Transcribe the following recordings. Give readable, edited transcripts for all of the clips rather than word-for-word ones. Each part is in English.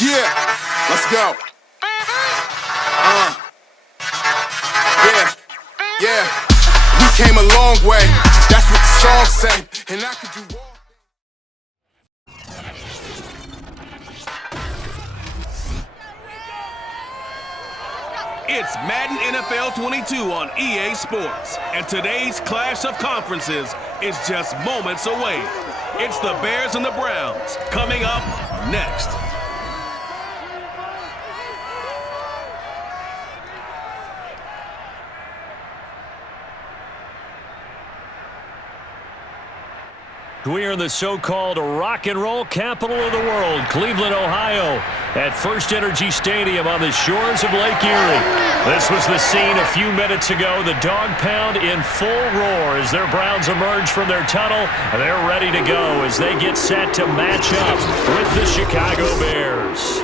Yeah, let's go. Yeah. We came a long way. That's what the song say. And I could do all. It's Madden NFL 22 on EA Sports, and today's clash of conferences is just moments away. It's the Bears and the Browns coming up next. We are in the so-called rock and roll capital of the world, Cleveland, Ohio, at First Energy Stadium on the shores of Lake Erie. This was the scene a few minutes ago, the dog pound in full roar as their Browns emerge from their tunnel, and they're ready to go as they get set to match up with the Chicago Bears.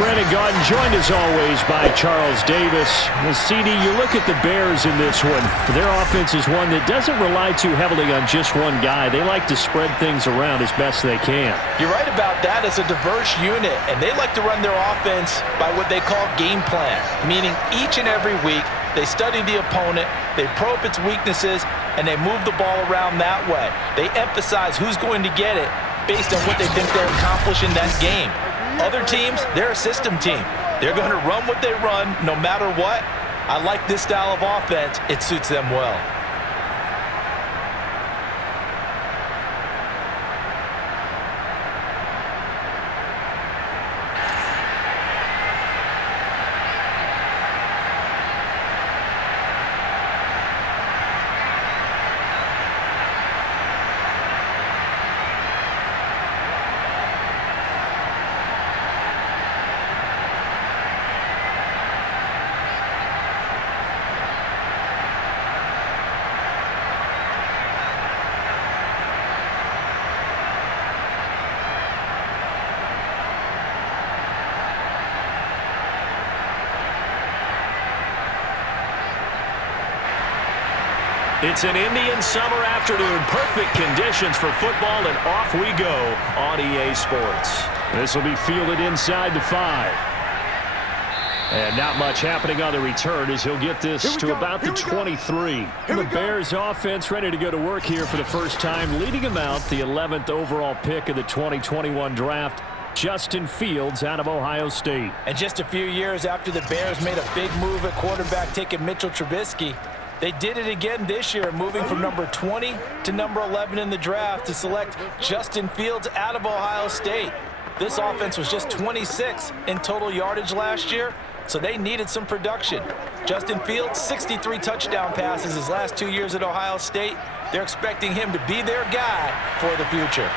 Brandon Gaudin joined as always by Charles Davis. Well, CD, you look at the Bears in this one. Their offense is one that doesn't rely too heavily on just one guy. They like to spread things around as best they can. You're right about that. It's a diverse unit, and they like to run their offense by what they call game plan, meaning each and every week they study the opponent, they probe its weaknesses, and they move the ball around that way. They emphasize who's going to get it based on what they think they'll accomplish in that game. Other teams, they're a system team. They're going to run what they run no matter what. I like this style of offense. It suits them well. It's an Indian summer afternoon. Perfect conditions for football, and off we go on EA Sports. This will be fielded inside the 5. And not much happening on the return as he'll get this to about the 23. The Bears offense ready to go to work here for the first time, leading them out the 11th overall pick of the 2021 draft, Justin Fields out of Ohio State. And just a few years after the Bears made a big move at quarterback, taking Mitchell Trubisky, they did it again this year, moving from number 20 to number 11 in the draft to select Justin Fields out of Ohio State. This offense was just 26 in total yardage last year, so they needed some production. Justin Fields, 63 touchdown passes his last 2 years at Ohio State. They're expecting him to be their guy for the future.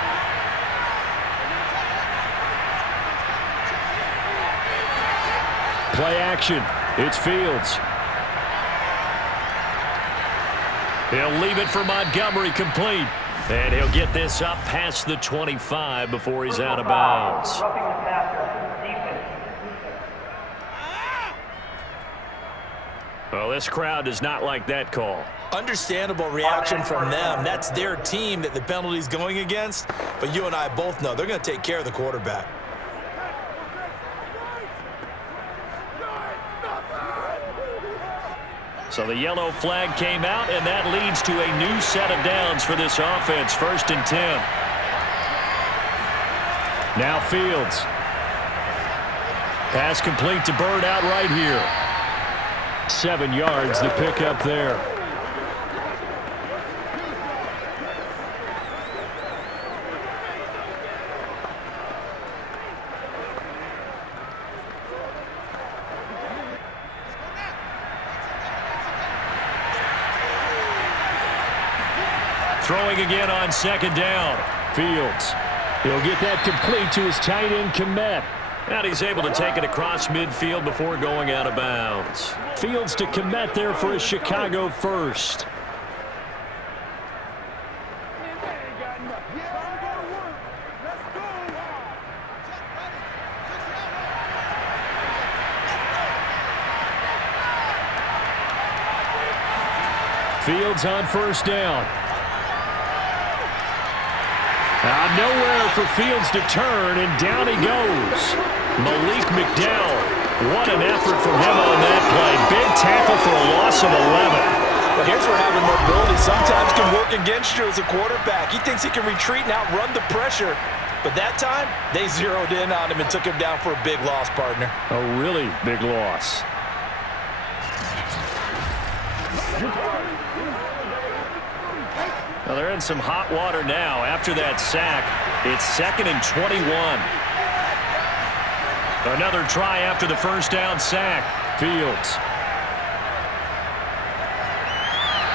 Play action. It's Fields. He'll leave it for Montgomery complete. And he'll get this up past the 25 before he's out of bounds. Well, this crowd does not like that call. Understandable reaction from them. That's their team that the penalty's going against. But you and I both know they're going to take care of the quarterback. So the yellow flag came out, and that leads to a new set of downs for this offense. 1st and 10. Now Fields. Pass complete to Bird out right here. 7 yards, the pickup there. Throwing again on 2nd down. Fields. He'll get that complete to his tight end, Kmet. And he's able to take it across midfield before going out of bounds. Fields to Kmet there for a Chicago first. Fields on 1st down. Nowhere for Fields to turn, and down he goes. Malik McDowell. What an effort from him on that play. Big tackle for a loss of 11. But here's where having mobility sometimes can work against you as a quarterback. He thinks he can retreat and outrun the pressure. But that time, they zeroed in on him and took him down for a big loss, partner. A really big loss. Well, they're in some hot water now. After that sack, it's 2nd and 21. Another try after the first down sack. Fields.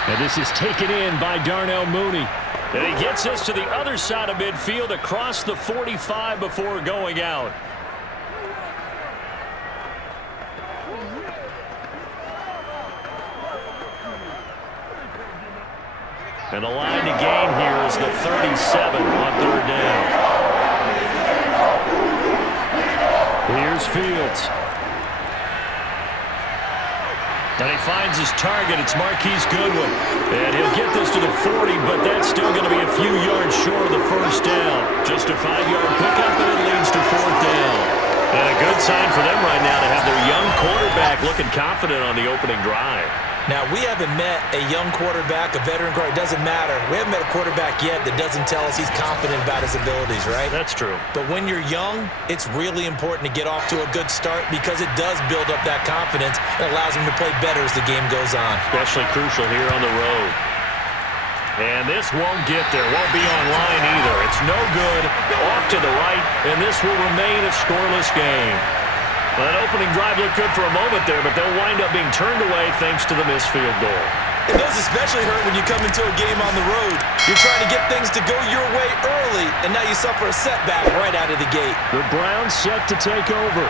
And this is taken in by Darnell Mooney. And he gets us to the other side of midfield across the 45 before going out. And the line to gain here is the 37 on 3rd down. Here's Fields. And he finds his target. It's Marquise Goodwin. And he'll get this to the 40, but that's still going to be a few yards short of the first down. Just a 5-yard pickup, and it leads to 4th down. And a good sign for them right now to have their young quarterback looking confident on the opening drive. Now, we haven't met a young quarterback, a veteran quarterback. It doesn't matter. We haven't met a quarterback yet that doesn't tell us he's confident about his abilities, right? That's true. But when you're young, it's really important to get off to a good start because it does build up that confidence and allows him to play better as the game goes on. Especially crucial here on the road. And this won't get there. Won't be online either. It's no good. Off to the right, and this will remain a scoreless game. Well, that opening drive looked good for a moment there, but they'll wind up being turned away thanks to the missed field goal. And those especially hurt when you come into a game on the road. You're trying to get things to go your way early, and now you suffer a setback right out of the gate. The Browns set to take over.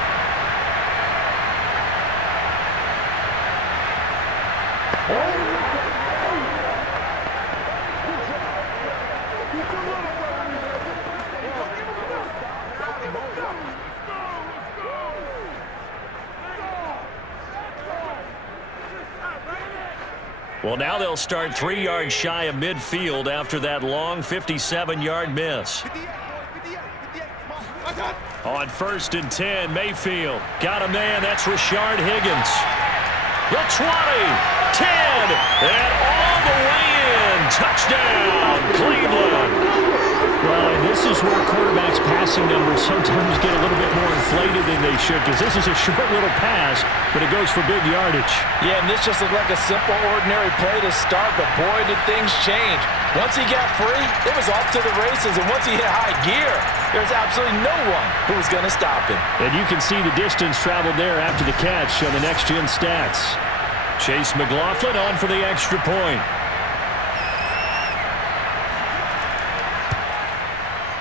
Well, now they'll start 3 yards shy of midfield after that long 57-yard miss. On 1st and 10, Mayfield got a man. That's Rashard Higgins. The 20, 10, and all the way in. Touchdown, Cleveland. Well, and this is where quarterbacks' passing numbers sometimes get a little bit more inflated than they should, because this is a short little pass, but it goes for big yardage. Yeah, and this just looked like a simple, ordinary play to start, but boy, did things change. Once he got free, it was off to the races, and once he hit high gear, there's absolutely no one who was going to stop him. And you can see the distance traveled there after the catch on the next-gen stats. Chase McLaughlin on for the extra point.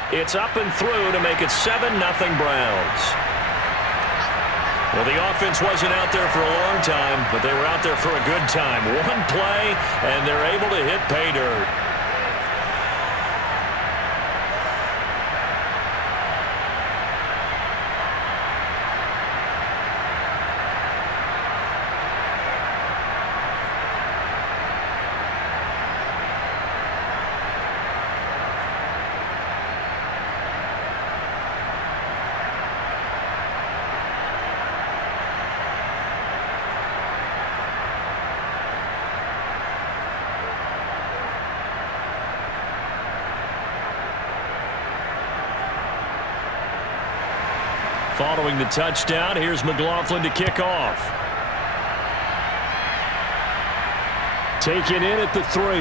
It's up and through to make it 7-0 Browns. Well, the offense wasn't out there for a long time, but they were out there for a good time. One play, and they're able to hit pay dirt. Following the touchdown, here's McLaughlin to kick off. Taken in at the 3.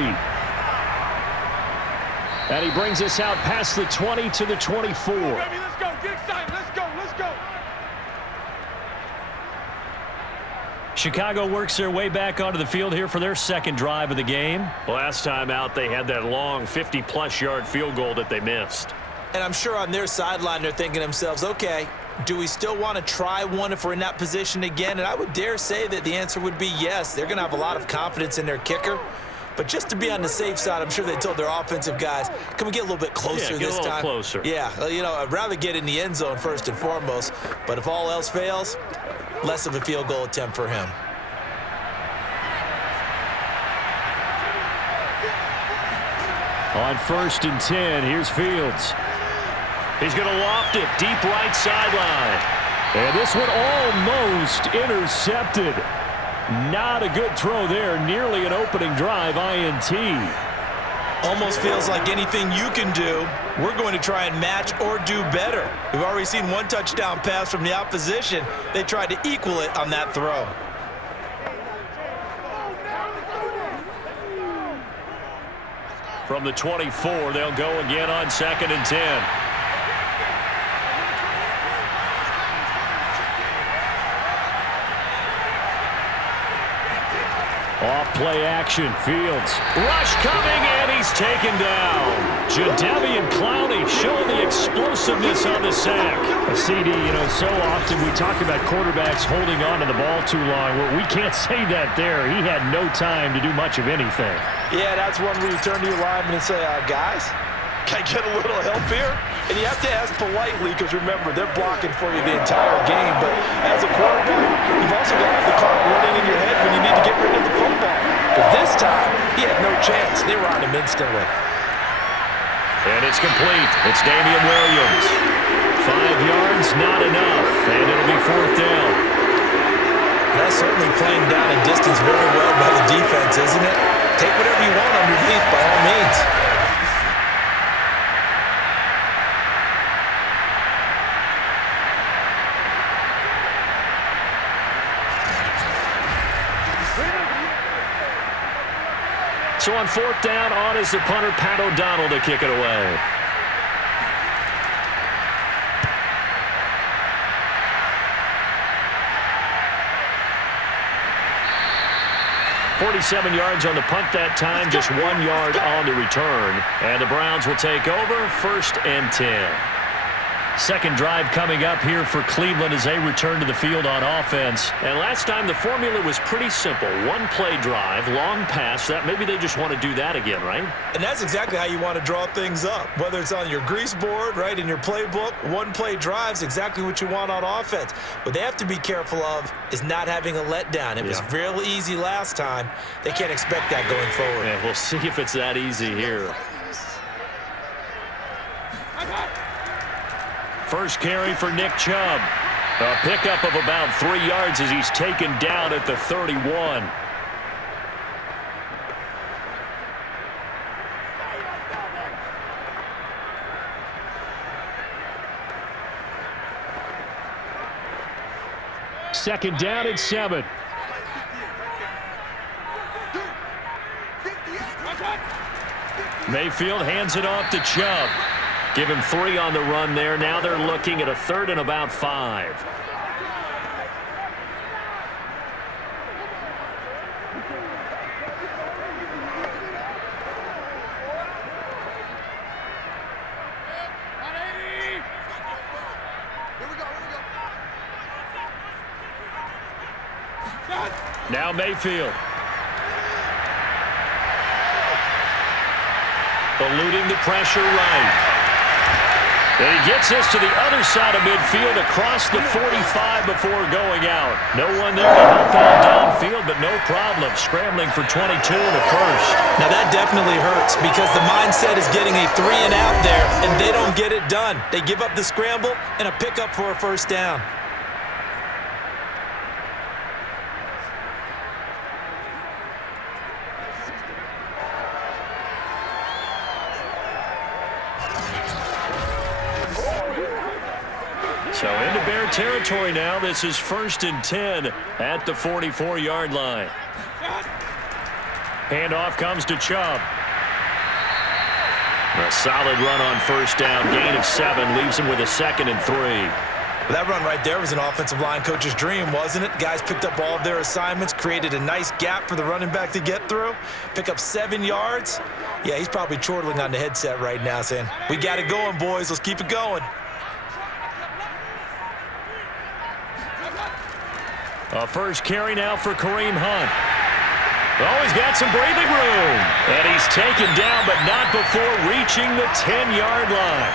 And he brings us out past the 20 to the 24. Baby, let's go. DiskStation. Let's go. Let's go. Chicago works their way back onto the field here for their second drive of the game. Last time out, they had that long 50-plus yard field goal that they missed. And I'm sure on their sideline they're thinking to themselves, okay, do we still want to try one if we're in that position again? And I would dare say that the answer would be yes. They're going to have a lot of confidence in their kicker. But just to be on the safe side, I'm sure they told their offensive guys, can we get a little bit closer this time? Get a little closer. Yeah, you know, I'd rather get in the end zone first and foremost. But if all else fails, less of a field goal attempt for him. On 1st and 10, here's Fields. He's going to loft it deep right sideline. And this one almost intercepted. Not a good throw there. Nearly an opening drive INT. Almost feels like anything you can do, we're going to try and match or do better. We've already seen one touchdown pass from the opposition. They tried to equal it on that throw. From the 24, they'll go again on 2nd and 10. Off play action, Fields. Rush coming, and he's taken down. Jadeveon Clowney showing the explosiveness on the sack. A CD, so often we talk about quarterbacks holding on to the ball too long. Well, we can't say that there. He had no time to do much of anything. Yeah, that's one where you turn to your lineman and say, guys, can I get a little help here? And you have to ask politely because, remember, they're blocking for you the entire game. But as a quarterback, you've also got to have the clock running in your head when you need to get rid of the football. But this time, he had no chance. They were on him instantly. And it's complete. It's Damian Williams. 5 yards, not enough. And it'll be 4th down. That's certainly playing down in distance very well by the defense, isn't it? Take whatever you want underneath, by all means. So on 4th down, on is the punter, Pat O'Donnell, to kick it away. .47 yards on the punt that time, just 1 yard on the return. And the Browns will take over, 1st and 10. Second drive coming up here for Cleveland as they return to the field on offense. And last time the formula was pretty simple. One play drive, long pass. That maybe they just want to do that again, right? And that's exactly how you want to draw things up. Whether it's on your grease board, right, in your playbook, one play drive's exactly what you want on offense. What they have to be careful of is not having a letdown. It was real easy last time. They can't expect that going forward. Yeah, we'll see if it's that easy here. First carry for Nick Chubb. A pickup of about 3 yards as he's taken down at the 31. Second down and 7. Mayfield hands it off to Chubb. Give him 3 on the run there. Now they're looking at a 3rd and about 5. Now Mayfield. Eluding the pressure right. And he gets us to the other side of midfield across the 45 before going out. No one there to help out downfield, but no problem. Scrambling for 22 and a first. Now that definitely hurts because the mindset is getting a 3 and out there, and they don't get it done. They give up the scramble and a pickup for a first down. So into Bear territory now. This is 1st and 10 at the 44-yard line. Handoff comes to Chubb. A solid run on first down. Gain of 7 leaves him with a 2nd and 3. That run right there was an offensive line coach's dream, wasn't it? Guys picked up all of their assignments, created a nice gap for the running back to get through, pick up 7 yards. Yeah, he's probably chortling on the headset right now saying, we got it going, boys. Let's keep it going. A first carry now for Kareem Hunt. Oh, he's got some breathing room. And he's taken down, but not before reaching the 10-yard line.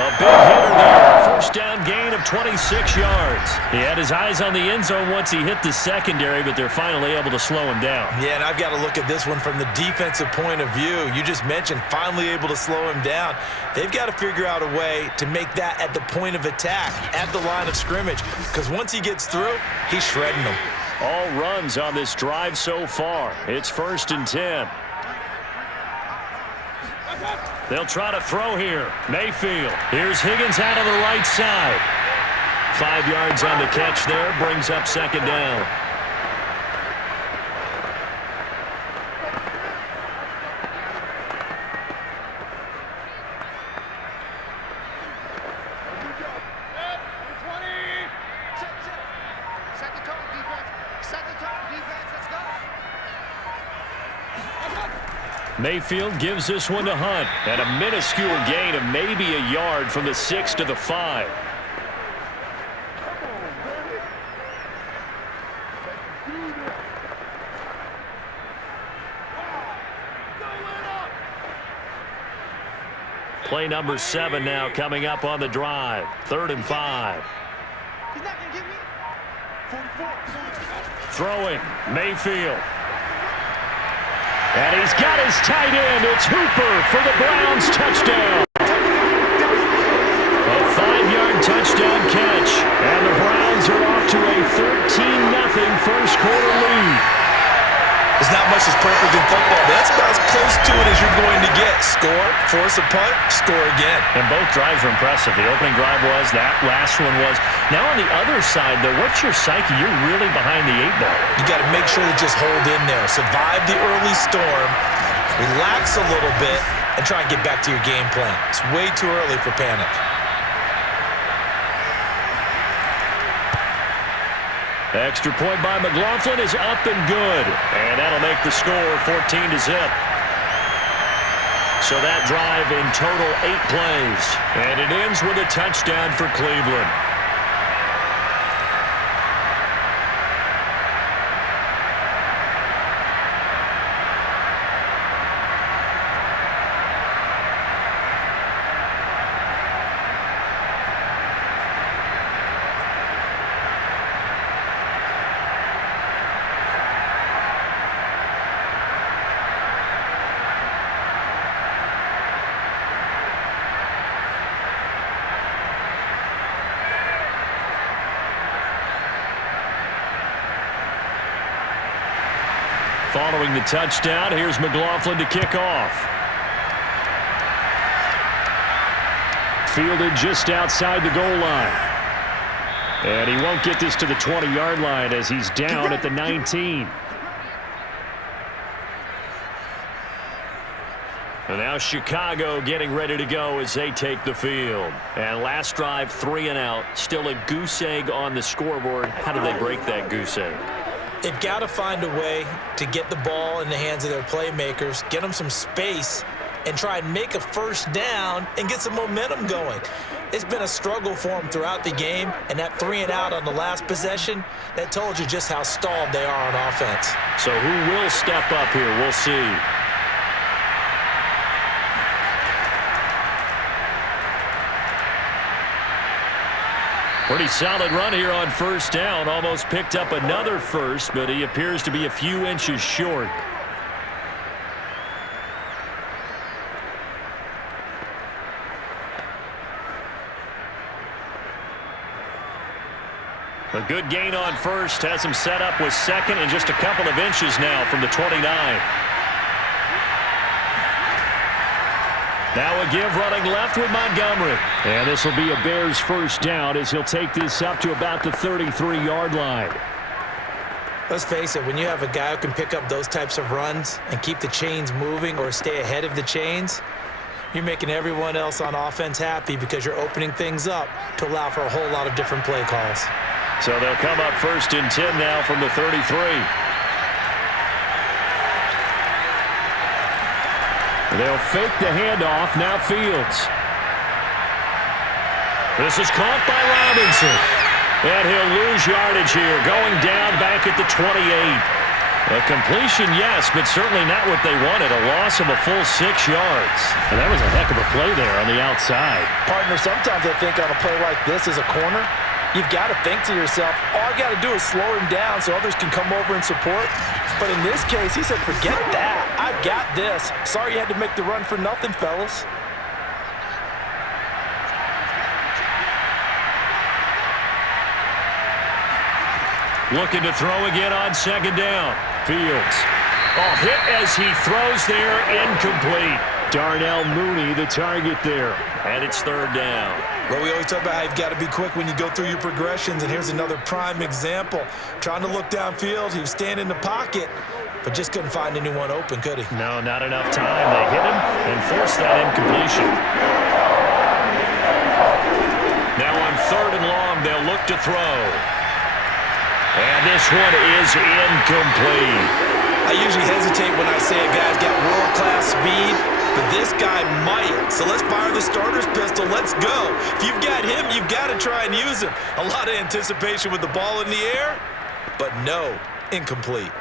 A big hitter there. First down gain of 26 yards. He had his eyes on the end zone once he hit the secondary, but they're finally able to slow him down. Yeah, and I've got to look at this one from the defensive point of view. You just mentioned finally able to slow him down. They've got to figure out a way to make that at the point of attack, at the line of scrimmage, because once he gets through, he's shredding them. All runs on this drive so far. It's 1st and 10. They'll try to throw here. Mayfield. Here's Higgins out of the right side. 5 yards on the catch there. Brings up 2nd down. Mayfield gives this one to Hunt. And a minuscule gain of maybe a yard from the 6 to the 5. Play number 7 now coming up on the drive. 3rd and 5. Throwing. Mayfield. And he's got his tight end. It's Hooper for the Browns touchdown. A 5-yard touchdown catch. And the Browns are off to a 13-0 first quarter lead. There's not much that's perfect in football, but that's about as close to it as you're going to get. Score, force a punt, score again. And both drives were impressive. The opening drive was, that last one was. Now on the other side, though, what's your psyche? You're really behind the 8-ball. You got to make sure to just hold in there. Survive the early storm, relax a little bit, and try and get back to your game plan. It's way too early for panic. Extra point by McLaughlin is up and good. And that'll make the score 14-0. So that drive in total 8 plays. And it ends with a touchdown for Cleveland. Following the touchdown, here's McLaughlin to kick off. Fielded just outside the goal line. And he won't get this to the 20-yard line as he's down at the 19. And now Chicago getting ready to go as they take the field. And last drive, 3 and out. Still a goose egg on the scoreboard. How do they break that goose egg? They've got to find a way to get the ball in the hands of their playmakers, get them some space, and try and make a first down and get some momentum going. It's been a struggle for them throughout the game, and that 3 and out on the last possession, that told you just how stalled they are on offense. So who will step up here? We'll see. Pretty solid run here on first down. Almost picked up another first, but he appears to be a few inches short. A good gain on first has him set up with second and just a couple of inches now from the 29. Now a give running left with Montgomery. And this will be a Bears first down as he'll take this up to about the 33-yard line. Let's face it, when you have a guy who can pick up those types of runs and keep the chains moving or stay ahead of the chains, you're making everyone else on offense happy because you're opening things up to allow for a whole lot of different play calls. So they'll come up 1st and 10 now from the 33. They'll fake the handoff. Now Fields. This is caught by Robinson. And he'll lose yardage here, going down back at the 28. A completion, yes, but certainly not what they wanted. A loss of a full 6 yards. And that was a heck of a play there on the outside. Partner, sometimes I think on a play like this as a corner, you've got to think to yourself, all I got to do is slow him down so others can come over and support. But in this case, he said, forget that. I've got this. Sorry you had to make the run for nothing, fellas. Looking to throw again on second down. Fields. Oh, hit as he throws there, incomplete. Darnell Mooney, the target there. And it's third down. Well, we always talk about how you've got to be quick when you go through your progressions, and here's another prime example. Trying to look downfield, he was standing in the pocket, but just couldn't find anyone open, could he? No, not enough time. They hit him and forced that incompletion. Now on third and long, they'll look to throw. And this one is incomplete. I usually hesitate when I say a guy's got world-class speed, but this guy might. So let's fire the starter's pistol. Let's go. If you've got him, you've got to try and use him. A lot of anticipation with the ball in the air, but no, incomplete.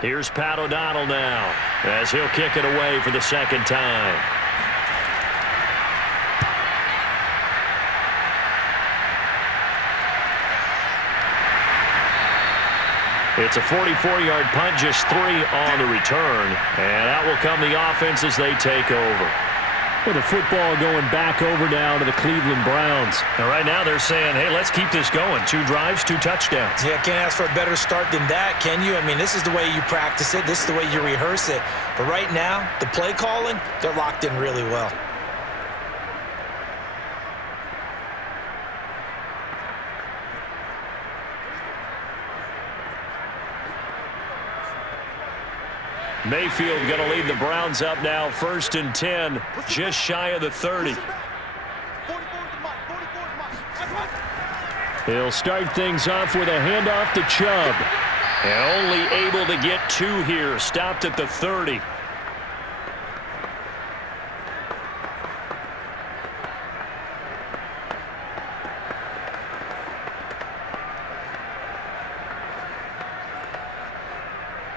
Here's Pat O'Donnell now, as he'll kick it away for the second time. It's a 44-yard punt, just 3 on the return. And out will come the offense as they take over. With the football going back over now to the Cleveland Browns. And right now they're saying, hey, let's keep this going. 2 drives, 2 touchdowns. Yeah, can't ask for a better start than that, can you? I mean, this is the way you practice it. This is the way you rehearse it. But right now, the play calling, they're locked in really well. Mayfield going to lead the Browns up now, 1st and 10, just shy of the 30. He'll start things off with a handoff to Chubb. And only able to get 2 here, stopped at the 30.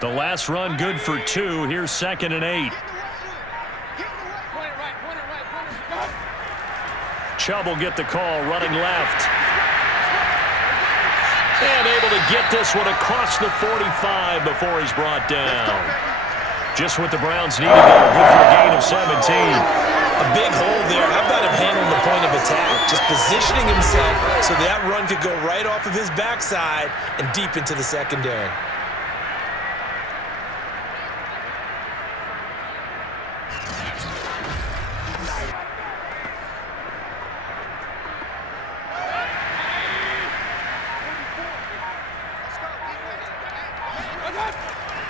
The last run good for 2. Here's 2nd and 8. Chubb will get the call, running left. And able to get this one across the 45 before he's brought down. Just what the Browns needed there. Good for a gain of 17. A big hole there. How about him handling the point of attack? Just positioning himself so that run could go right off of his backside and deep into the secondary.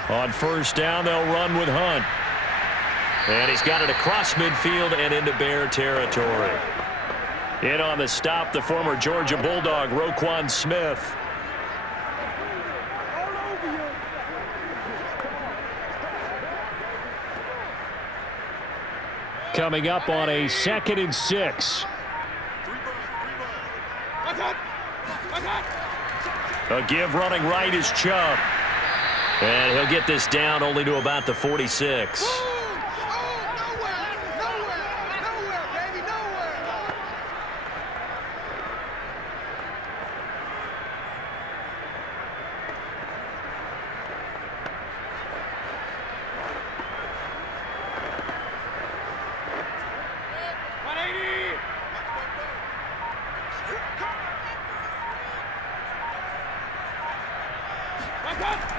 On 1st down, they'll run with Hunt. And he's got it across midfield and into Bear territory. In on the stop, the former Georgia Bulldog, Roquan Smith. Coming up on a 2nd and 6. A give running right is Chubb. And he'll get this down only to about the 46.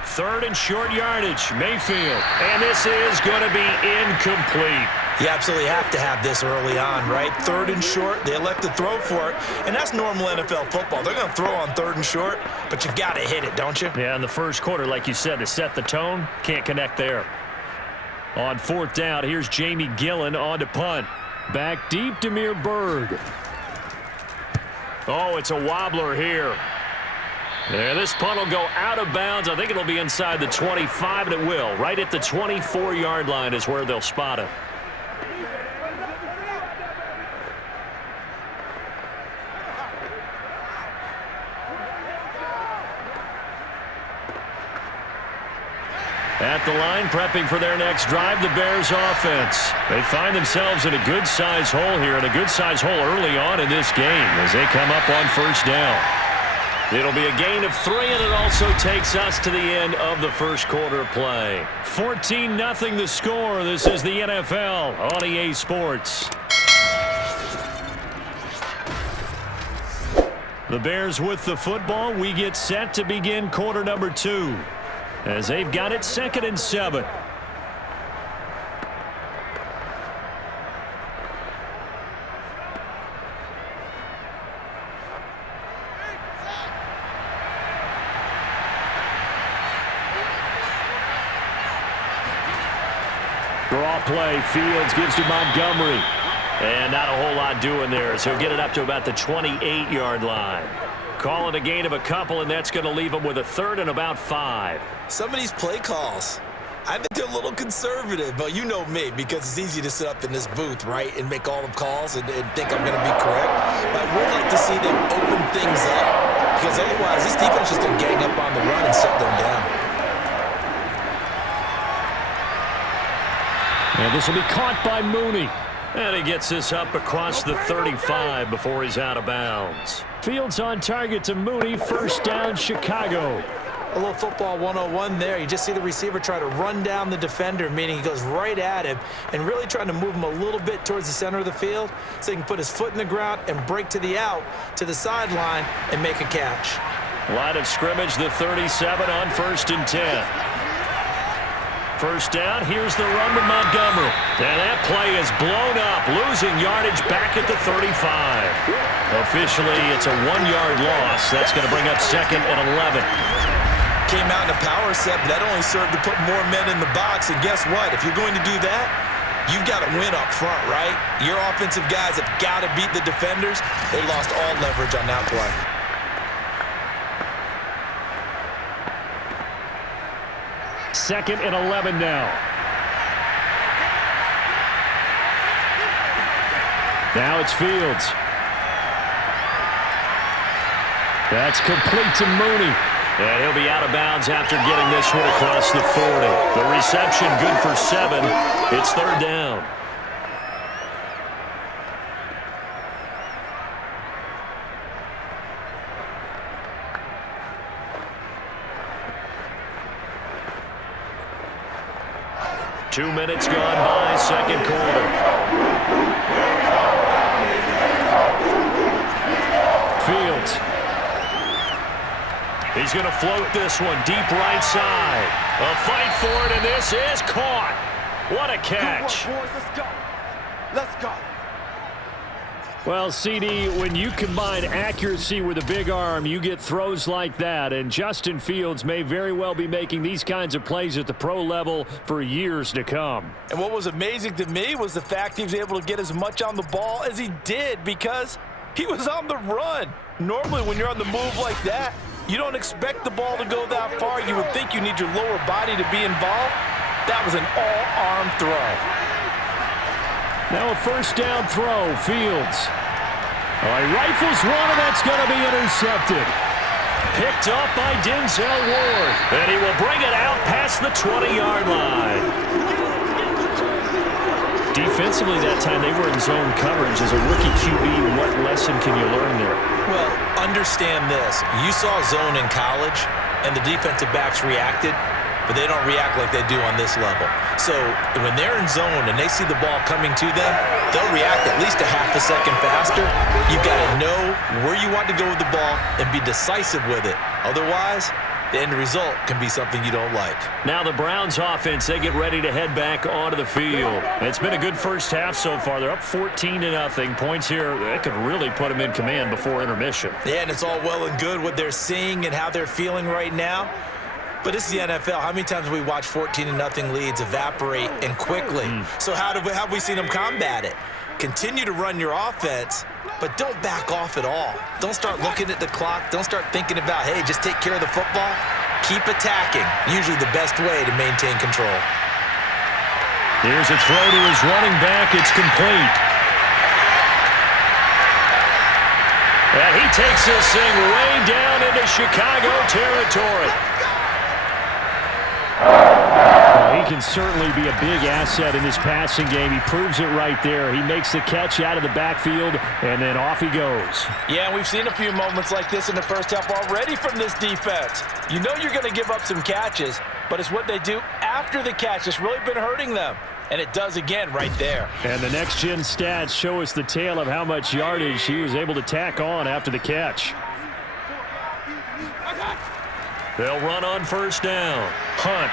Third and short yardage, Mayfield. And this is going to be incomplete. You absolutely have to have this early on, right? 3rd and short, they elect to throw for it, and that's normal NFL football. They're going to throw on 3rd and short, but you've got to hit it, don't you? Yeah, in the first quarter, like you said, to set the tone, can't connect there. On 4th down, here's Jamie Gillen on to punt. Back deep, Demir Berg. Oh, it's a wobbler here. Yeah, this punt will go out of bounds. I think it'll be inside the 25, and it will. Right at the 24-yard line is where they'll spot it. At the line, prepping for their next drive, the Bears offense. They find themselves in a good-sized hole here, and a good-sized hole early on in this game as they come up on first down. It'll be a gain of 3, and it also takes us to the end of the first quarter play. 14-0 the score. This is the NFL on EA Sports. The Bears with the football. We get set to begin quarter number 2 as they've got it 2nd and 7. Draw play. Fields gives to Montgomery. And not a whole lot doing there, so he'll get it up to about the 28-yard line. Call it a gain of a couple, and that's going to leave him with a 3rd and about 5. Some of these play calls, I think they're a little conservative, but you know me, because it's easy to sit up in this booth, right, and make all the calls and think I'm going to be correct. But I would like to see them open things up, because otherwise this defense is going to gang up on the run and shut them down. And this will be caught by Mooney. And he gets this up across the 35 before he's out of bounds. Fields on target to Mooney. First down, Chicago. A little football 101 there. You just see the receiver try to run down the defender, meaning he goes right at him and really trying to move him a little bit towards the center of the field so he can put his foot in the ground and break to the out, to the sideline, and make a catch. Line of scrimmage, the 37 on 1st and 10. First down, here's the run to Montgomery. And that play is blown up, losing yardage back at the 35. Officially, it's a 1-yard loss. That's going to bring up 2nd and 11. Came out in a power set, but that only served to put more men in the box. And guess what? If you're going to do that, you've got to win up front, right? Your offensive guys have got to beat the defenders. They lost all leverage on that play. Second and 11 now. Now it's Fields. That's complete to Mooney. And he'll be out of bounds after getting this one across the 40. The reception good for 7. It's 3rd down. Two minutes gone by, second quarter. Fields. He's going to float this one deep right side. A fight for it, and this is caught. What a catch. Good work, boys. Let's go. Let's go. Well, CD, when you combine accuracy with a big arm, you get throws like that. And Justin Fields may very well be making these kinds of plays at the pro level for years to come. And what was amazing to me was the fact he was able to get as much on the ball as he did because he was on the run. Normally, when you're on the move like that, you don't expect the ball to go that far. You would think you need your lower body to be involved. That was an all-arm throw. Now a first down throw, Fields. All right, rifles one, and that's going to be intercepted. Picked up by Denzel Ward. And he will bring it out past the 20-yard line. Defensively that time, they were in zone coverage. As a rookie QB, what lesson can you learn there? Well, understand this. You saw zone in college, and the defensive backs reacted, but they don't react like they do on this level. So when they're in zone and they see the ball coming to them, they'll react at least a half a second faster. You've got to know where you want to go with the ball and be decisive with it. Otherwise, the end result can be something you don't like. Now the Browns offense, they get ready to head back onto the field. It's been a good first half so far. They're up 14-0. Points here, that could really put them in command before intermission. Yeah, and it's all well and good what they're seeing and how they're feeling right now. But it's the NFL. How many times have we watched 14-0 leads evaporate and quickly? So how have we seen them combat it? Continue to run your offense, but don't back off at all. Don't start looking at the clock. Don't start thinking about, hey, just take care of the football. Keep attacking. Usually the best way to maintain control. Here's a throw to his running back. It's complete. And he takes this thing way down into Chicago territory. can certainly be a big asset in this passing game. He proves it right there. He makes the catch out of the backfield, and then off he goes. Yeah, and we've seen a few moments like this in the first half already from this defense. You know you're going to give up some catches, but it's what they do after the catch that's really been hurting them. And it does again right there. And the next-gen stats show us the tale of how much yardage he was able to tack on after the catch. They'll run on first down. Hunt.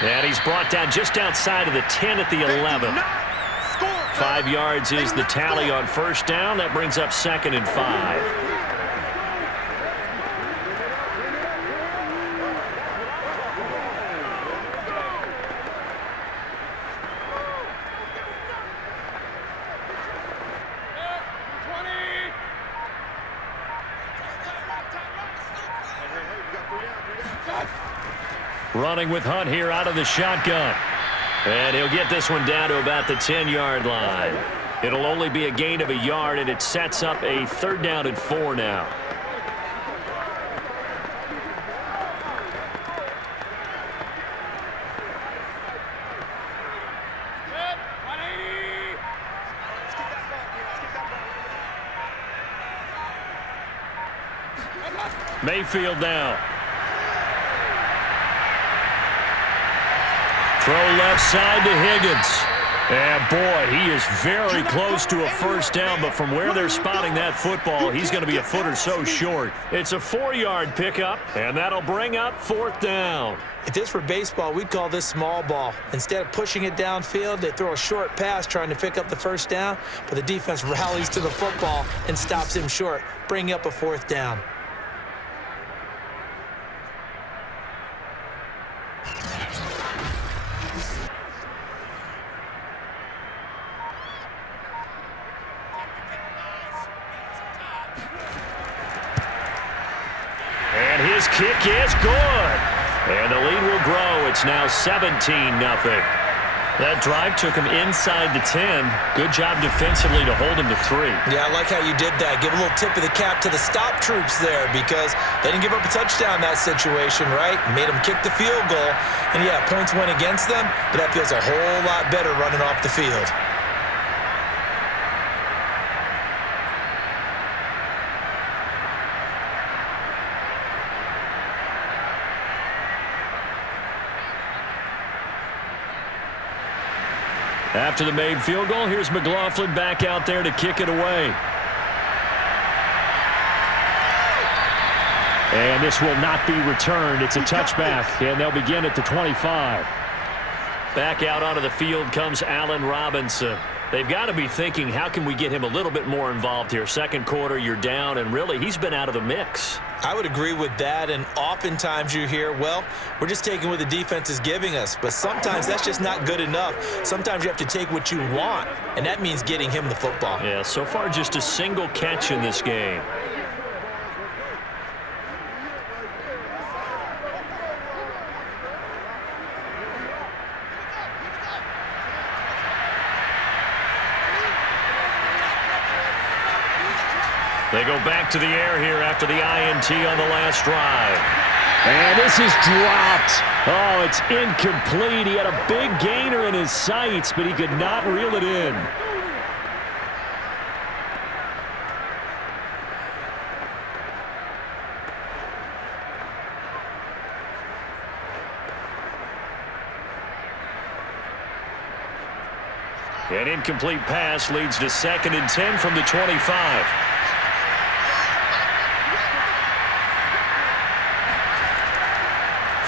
And he's brought down just outside of the 10 at the 11. 5 yards is the tally on first down. That brings up 2nd and 5. Running with Hunt here out of the shotgun. And he'll get this one down to about the 10-yard line. It'll only be a gain of a yard, and it sets up a 3rd down and 4 now. Mayfield now. Throw left side to Higgins. And boy, he is very close to a first down, but from where they're spotting that football, he's going to be a foot or so short. It's a 4-yard pickup, and that'll bring up 4th down. If this were baseball, we'd call this small ball. Instead of pushing it downfield, they throw a short pass trying to pick up the first down, but the defense rallies to the football and stops him short, bringing up a 4th down. His kick is good. And the lead will grow. It's now 17-0. That drive took him inside the 10. Good job defensively to hold him to 3. Yeah, I like how you did that. Give a little tip of the cap to the stop troops there because they didn't give up a touchdown in that situation, right? Made them kick the field goal. And, yeah, points went against them, but that feels a whole lot better running off the field. After the made field goal, here's McLaughlin back out there to kick it away. And this will not be returned. It's a touchback, and they'll begin at the 25. Back out onto the field comes Allen Robinson. They've got to be thinking, how can we get him a little bit more involved here? Second quarter, you're down, and really, he's been out of the mix. I would agree with that, and oftentimes you hear, well, we're just taking what the defense is giving us, but sometimes that's just not good enough. Sometimes you have to take what you want, and that means getting him the football. Yeah, so far just a single catch in this game. They go back to the air here after the INT on the last drive. And this is dropped. Oh, it's incomplete. He had a big gainer in his sights, but he could not reel it in. An incomplete pass leads to 2nd and 10 from the 25.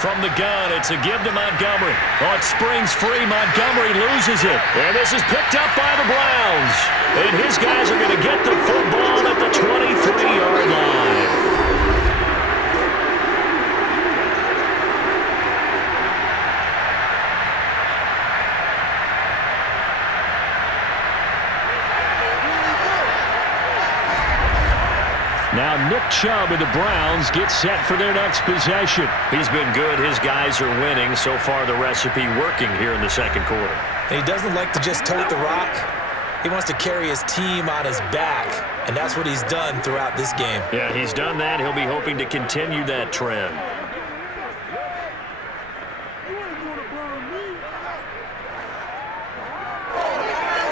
From the gun, it's a give to Montgomery. Oh, it springs free. Montgomery loses it. And this is picked up by the Browns. And his guys are going to get the football at the 23-yard line. Now Nick Chubb and the Browns get set for their next possession. He's been good. His guys are winning. So far, the recipe working here in the second quarter. And he doesn't like to just tote the rock. He wants to carry his team on his back, and that's what he's done throughout this game. Yeah, he's done that. He'll be hoping to continue that trend.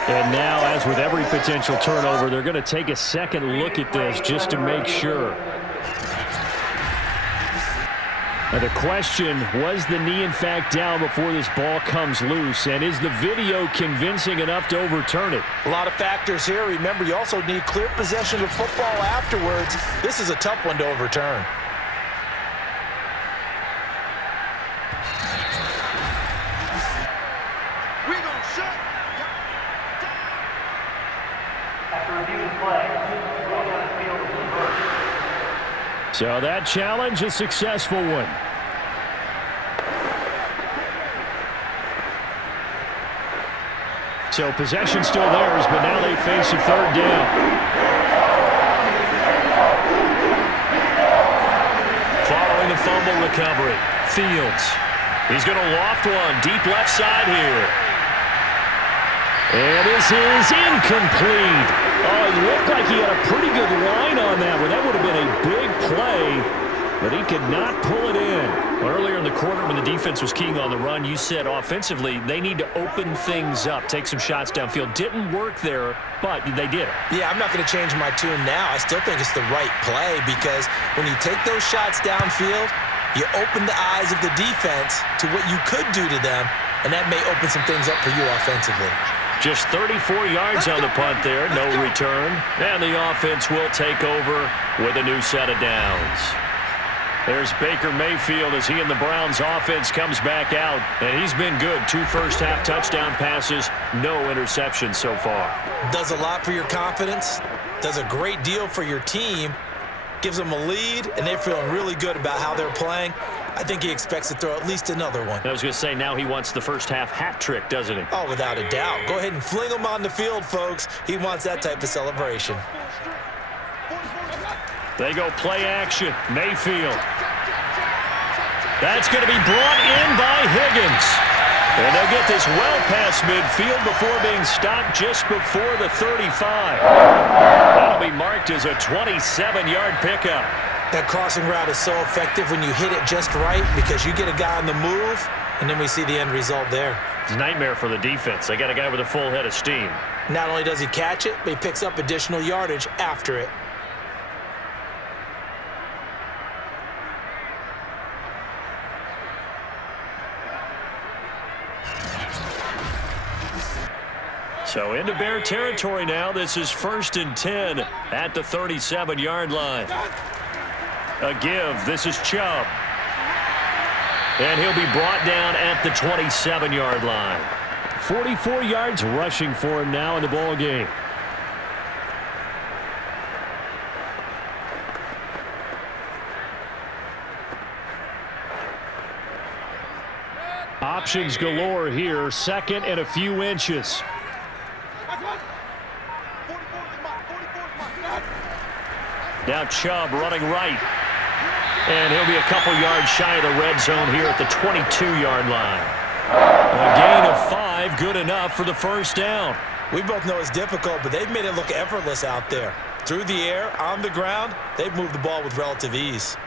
And now, as with every potential turnover, they're going to take a second look at this just to make sure. Now the question, was the knee in fact down before this ball comes loose? And is the video convincing enough to overturn it? A lot of factors here. Remember, you also need clear possession of football afterwards. This is a tough one to overturn. We're gonna shut. After reviewing play, going down the field is reversed. So that challenge, a successful one. So possession still theirs, but now they face a third down. Following the fumble recovery, Fields. He's going to loft one deep left side here. And this is incomplete. Oh, it looked like he had a pretty good line on that one. That would have been a big play, but he could not pull it in. Earlier in the quarter when the defense was keying on the run, you said offensively they need to open things up, take some shots downfield. Didn't work there, but they did it. Yeah, I'm not going to change my tune now. I still think it's the right play because when you take those shots downfield, you open the eyes of the defense to what you could do to them, and that may open some things up for you offensively. Just 34 yards on the punt there, no return. And the offense will take over with a new set of downs. There's Baker Mayfield as he and the Browns offense comes back out. And he's been good. 2 first-half touchdown passes, no interceptions so far. Does a lot for your confidence, does a great deal for your team, gives them a lead, and they're feeling really good about how they're playing. I think he expects to throw at least another one. I was going to say, now he wants the first-half hat trick, doesn't he? Oh, without a doubt. Go ahead and fling him on the field, folks. He wants that type of celebration. They go play action. Mayfield. That's going to be brought in by Higgins. And they'll get this well past midfield before being stopped just before the 35. That'll be marked as a 27-yard pickup. That crossing route is so effective when you hit it just right because you get a guy on the move, and then we see the end result there. It's a nightmare for the defense. They got a guy with a full head of steam. Not only does he catch it, but he picks up additional yardage after it. So into Bear territory now. This is 1st and 10 at the 37-yard line. A give. This is Chubb. And he'll be brought down at the 27-yard line. 44 yards rushing for him now in the ball game. Options galore here. 2nd and a few inches. Now Chubb running right. And he'll be a couple yards shy of the red zone here at the 22-yard line. A gain of 5, good enough for the first down. We both know it's difficult, but they've made it look effortless out there. Through the air, on the ground, they've moved the ball with relative ease.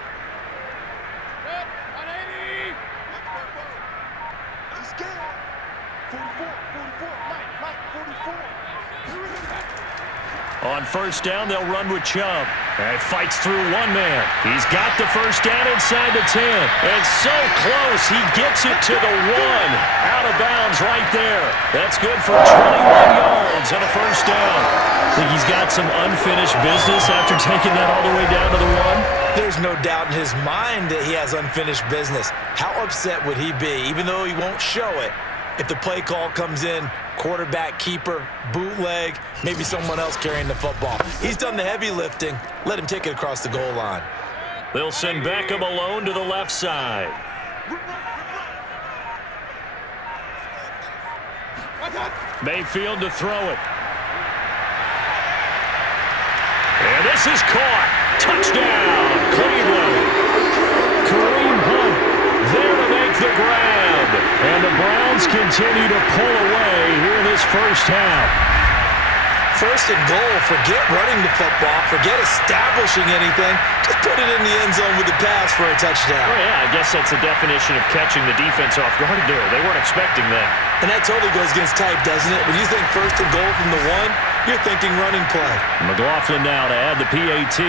On first down, they'll run with Chubb. And fights through one man. He's got the first down inside the 10. And so close, he gets it to the 1. Out of bounds right there. That's good for 21 yards and a first down. Think he's got some unfinished business after taking that all the way down to the 1? There's no doubt in his mind that he has unfinished business. How upset would he be, even though he won't show it, if the play call comes in, quarterback, keeper, bootleg, maybe someone else carrying the football. He's done the heavy lifting. Let him take it across the goal line. They'll send Beckham alone to the left side. Mayfield to throw it. And this is caught. Touchdown, Cleveland. Kareem Hunt there to make the grab. And the Browns continue to pull away here in this first half. first and goal, forget running the football, forget establishing anything. Just put it in the end zone with the pass for a touchdown. Oh, yeah, I guess that's the definition of catching the defense off guard there. They weren't expecting that. And that totally goes against type, doesn't it? When you think first and goal from the 1, you're thinking running play. McLaughlin now to add the PAT.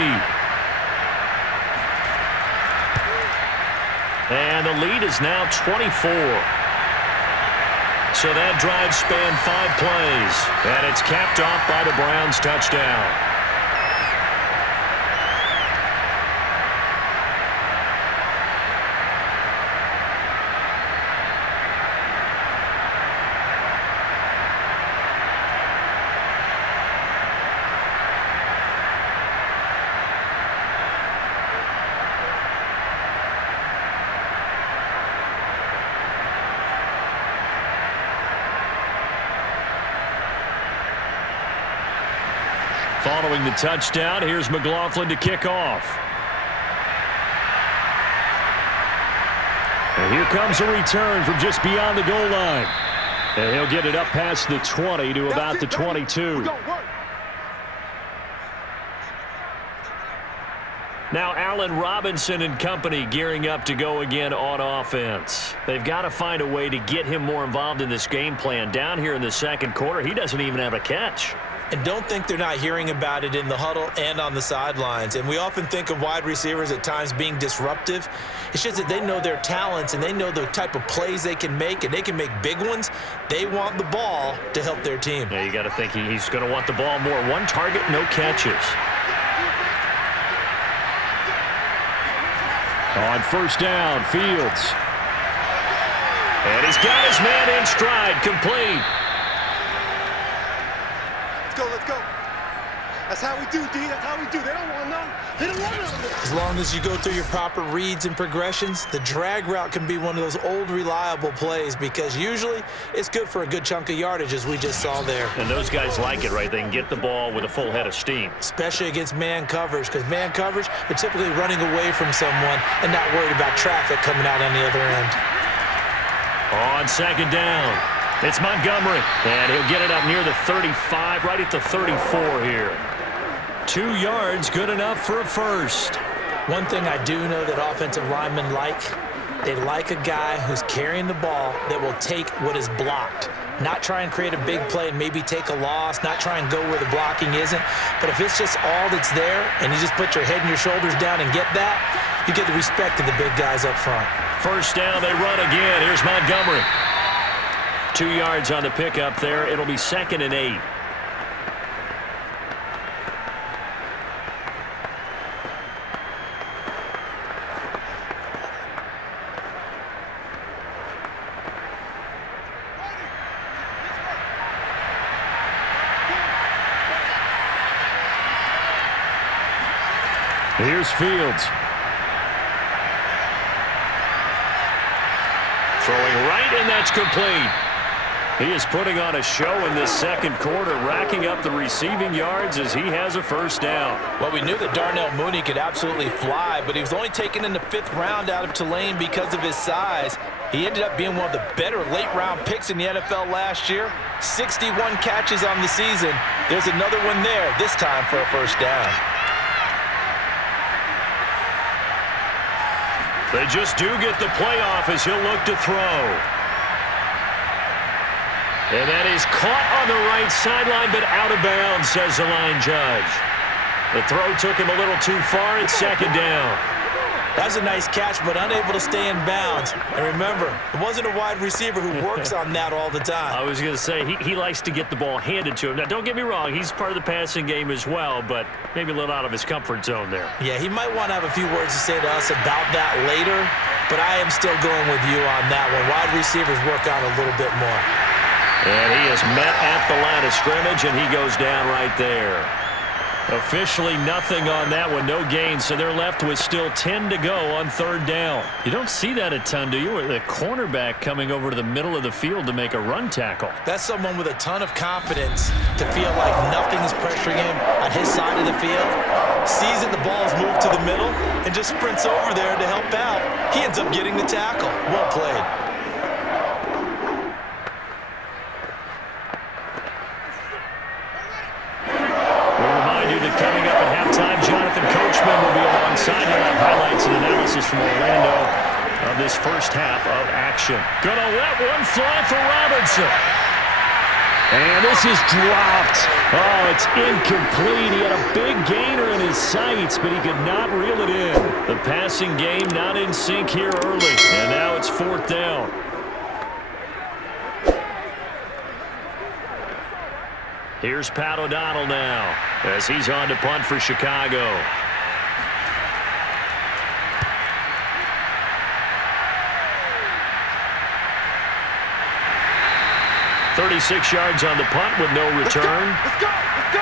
And the lead is now 24. So that drive spanned 5 plays. And it's capped off by the Browns' touchdown. Following the touchdown, here's McLaughlin to kick off. And here comes a return from just beyond the goal line. And he'll get it up past the 20 to about the 22. Now Allen Robinson and company gearing up to go again on offense. They've got to find a way to get him more involved in this game plan. Down here in the second quarter, he doesn't even have a catch. And don't think they're not hearing about it in the huddle and on the sidelines. And we often think of wide receivers at times being disruptive. It's just that they know their talents and they know the type of plays they can make, and they can make big ones. They want the ball to help their team. Yeah, you got to think he's going to want the ball more. 1 target, no catches. On first down, Fields. And he's got his man in stride, complete. Let's go. That's how we do, D. That's how we do. They don't want none. They don't want none. As long as you go through your proper reads and progressions, the drag route can be one of those old reliable plays because usually it's good for a good chunk of yardage, as we just saw there. And those guys like it, right? They can get the ball with a full head of steam. Especially against man coverage, because man coverage, they're typically running away from someone and not worried about traffic coming out on the other end. On second down, it's Montgomery, and he'll get it up near the 35, right at the 34 here. 2 yards, good enough for a first. One thing I do know that offensive linemen like, they like a guy who's carrying the ball that will take what is blocked. Not try and create a big play and maybe take a loss, not try and go where the blocking isn't. But if it's just all that's there and you just put your head and your shoulders down and get that, you get the respect of the big guys up front. First down, they run again. Here's Montgomery. 2 yards on the pickup there. It'll be 2nd and 8. Here's Fields. Throwing right, and that's complete. He is putting on a show in this second quarter, racking up the receiving yards as he has a first down. Well, we knew that Darnell Mooney could absolutely fly, but he was only taken in the 5th round out of Tulane because of his size. He ended up being one of the better late-round picks in the NFL last year. 61 catches on the season. There's another one there, this time for a first down. They just do get the playoff as he'll look to throw. And that is caught on the right sideline, but out of bounds, says the line judge. The throw took him a little too far. It's second down. That was a nice catch, but unable to stay in bounds. And remember, it wasn't a wide receiver who works on that all the time. I was going to say, he likes to get the ball handed to him. Now, don't get me wrong, he's part of the passing game as well, but maybe a little out of his comfort zone there. Yeah, he might want to have a few words to say to us about that later, but I am still going with you on that one. Wide receivers work on a little bit more. And he is met at the line of scrimmage, and he goes down right there. Officially nothing on that one, no gain, so they're left with still 10 to go on third down. You don't see that a ton, do you? The cornerback coming over to the middle of the field to make a run tackle. That's someone with a ton of confidence to feel like nothing is pressuring him on his side of the field. Sees that the ball's moved to the middle and just sprints over there to help out. He ends up getting the tackle. Well played. half of action. Gonna let one fly for Robinson. And this is dropped. Oh, it's incomplete. He had a big gainer in his sights, but he could not reel it in. The passing game not in sync here early. And now it's 4th down. Here's Pat O'Donnell now as he's on to punt for Chicago. "36 yards on the punt with no return. Let's go! Let's go!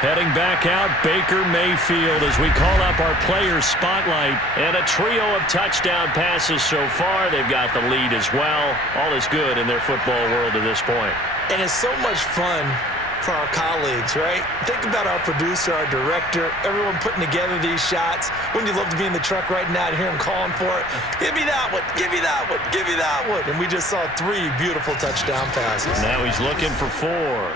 Heading back out, Baker Mayfield as we call up our players spotlight. And a trio of touchdown passes so far. They've got the lead as well. All is good in their football world at this point. And it's so much fun for our colleagues, right? Think about our producer, our director, everyone putting together these shots. Wouldn't you love to be in the truck right now and hear him calling for it? Give me that one, give me that one, give me that one. And we just saw 3 beautiful touchdown passes. Now he's looking for 4.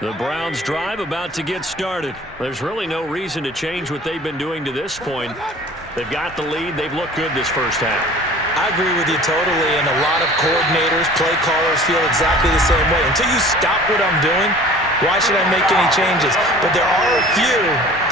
The Browns drive about to get started. There's really no reason to change what they've been doing to this point. They've got the lead. They've looked good this first half. I agree with you totally, and a lot of coordinators, play callers feel exactly the same way. Until you stop what I'm doing, why should I make any changes? But there are a few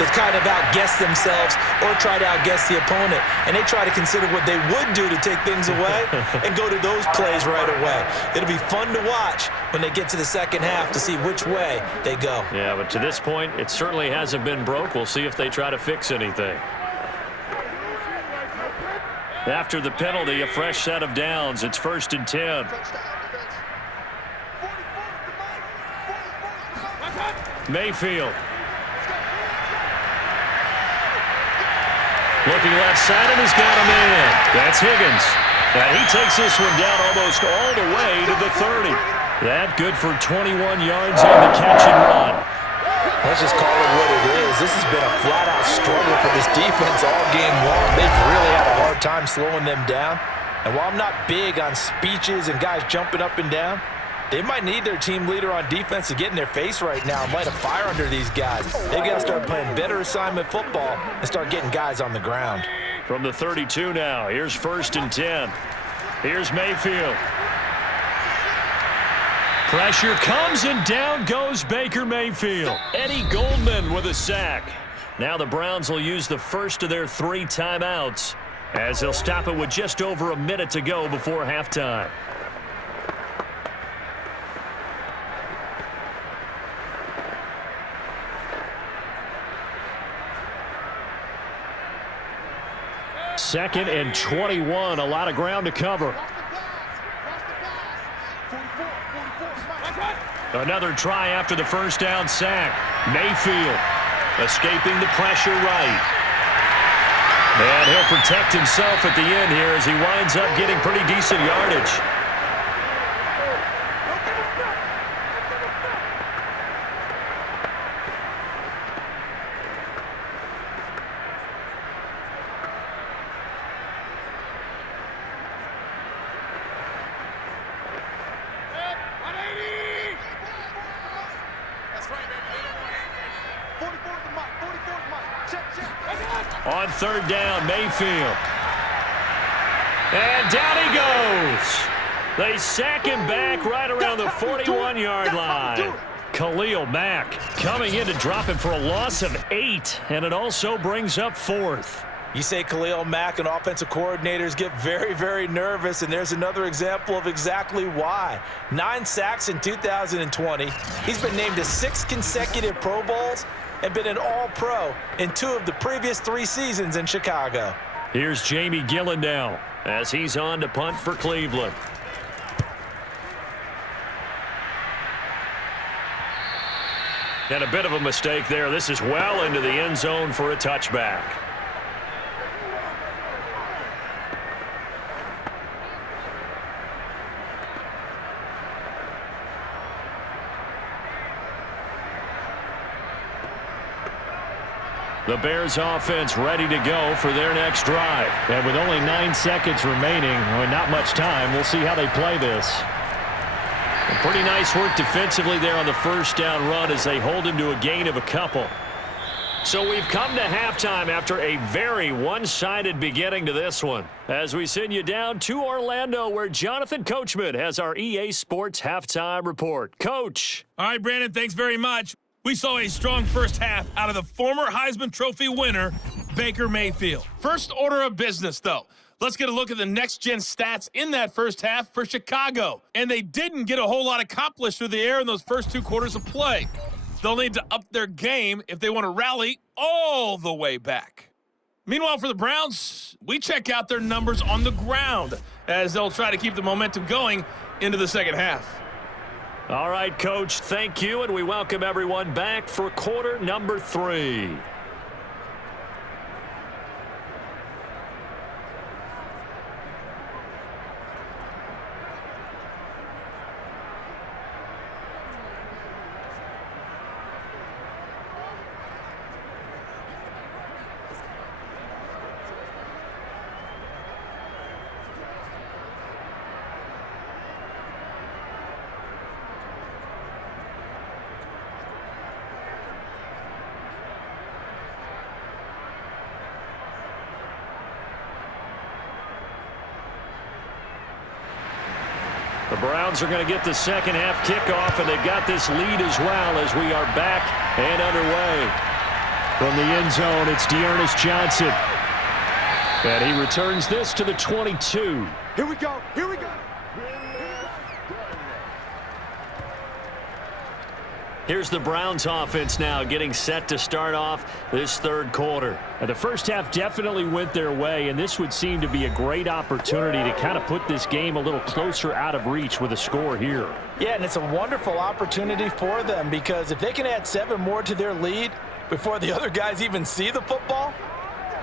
that kind of outguess themselves or try to outguess the opponent, and they try to consider what they would do to take things away and go to those plays right away. It'll be fun to watch when they get to the second half to see which way they go. Yeah, but to this point, it certainly hasn't been broke. We'll see if they try to fix anything. After the penalty, a fresh set of downs. It's 1st and 10. Mayfield. Looking left side, and he's got a man. That's Higgins. And he takes this one down almost all the way to the 30. That good for 21 yards on the catch and run. Let's just call it what it is. This has been a flat-out struggle for this defense all game long. They've really had a hard time slowing them down. And while I'm not big on speeches and guys jumping up and down, they might need their team leader on defense to get in their face right now and light a fire under these guys. They've got to start playing better assignment football and start getting guys on the ground. From the 32 now, here's 1st and 10. Here's Mayfield. Pressure comes, and down goes Baker Mayfield. Eddie Goldman with a sack. Now the Browns will use the first of their 3 timeouts as they'll stop it with just over a minute to go before halftime. Second and 21, a lot of ground to cover. Another try after the first down sack. Mayfield escaping the pressure right. And he'll protect himself at the end here as he winds up getting pretty decent yardage. On 3rd down, Mayfield. And down he goes. They sack him back right around the 41-yard line. Khalil Mack coming in to drop it for a loss of 8, and it also brings up 4th. You say Khalil Mack and offensive coordinators get very, very nervous, and there's another example of exactly why. 9 sacks in 2020. He's been named to 6 consecutive Pro Bowls and been an All-Pro in 2 of the previous 3 seasons in Chicago. Here's Jamie Gillen now as he's on to punt for Cleveland. And a bit of a mistake there. This is well into the end zone for a touchback. The Bears offense ready to go for their next drive. And with only 9 seconds remaining, not much time, we'll see how they play this. And pretty nice work defensively there on the first down run as they hold him to a gain of a couple. So we've come to halftime after a very one-sided beginning to this one. As we send you down to Orlando, where Jonathan Coachman has our EA Sports halftime report. Coach. All right, Brandon, thanks very much. We saw a strong first half out of the former Heisman Trophy winner, Baker Mayfield. First order of business, though. Let's get a look at the next-gen stats in that first half for Chicago. And they didn't get a whole lot accomplished through the air in those first 2 quarters of play. They'll need to up their game if they want to rally all the way back. Meanwhile, for the Browns, we check out their numbers on the ground as they'll try to keep the momentum going into the second half. All right, Coach, thank you, and we welcome everyone back for quarter number 3. The Browns are going to get the second half kickoff, and they've got this lead as well as we are back and underway. From the end zone, it's Dearness Johnson. And he returns this to the 22. Here we go. Here we go. Here's the Browns offense now getting set to start off this third quarter. And the first half definitely went their way, and this would seem to be a great opportunity to kind of put this game a little closer out of reach with a score here. Yeah, and it's a wonderful opportunity for them because if they can add 7 more to their lead before the other guys even see the football,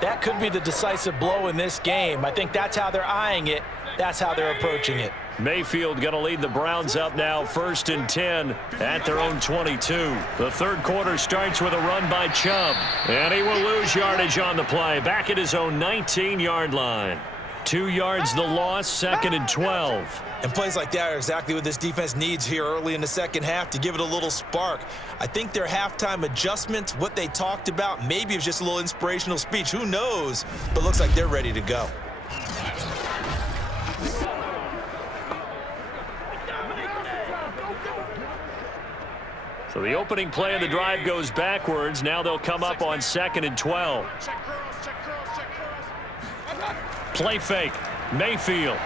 that could be the decisive blow in this game. I think that's how they're eyeing it. That's how they're approaching it. Mayfield going to lead the Browns up now, 1st and 10 at their own 22. The third quarter starts with a run by Chubb, and he will lose yardage on the play, back at his own 19-yard line. 2 yards the loss, 2nd and 12. And plays like that are exactly what this defense needs here early in the second half to give it a little spark. I think their halftime adjustments, what they talked about, maybe it was just a little inspirational speech. Who knows? But looks like they're ready to go. So the opening play of the drive goes backwards. Now they'll come up on 2nd and 12. Play fake. Mayfield.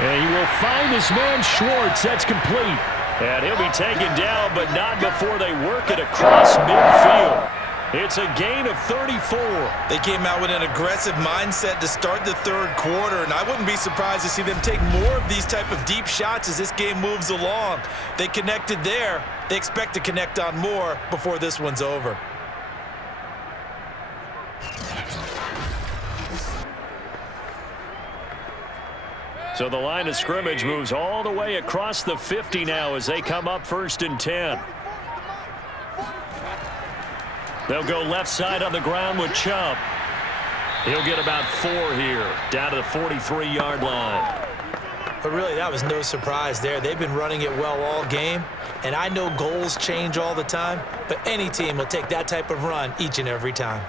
And he will find his man Schwartz. That's complete. And he'll be taken down, but not before they work it across midfield. It's a gain of 34. They came out with an aggressive mindset to start the third quarter, and I wouldn't be surprised to see them take more of these type of deep shots as this game moves along. They connected there. They expect to connect on more before this one's over. So the line of scrimmage moves all the way across the 50 now as they come up 1st and 10. They'll go left side on the ground with Chubb. He'll get about 4 here, down to the 43-yard line. But really, that was no surprise there. They've been running it well all game, and I know goals change all the time, but any team will take that type of run each and every time.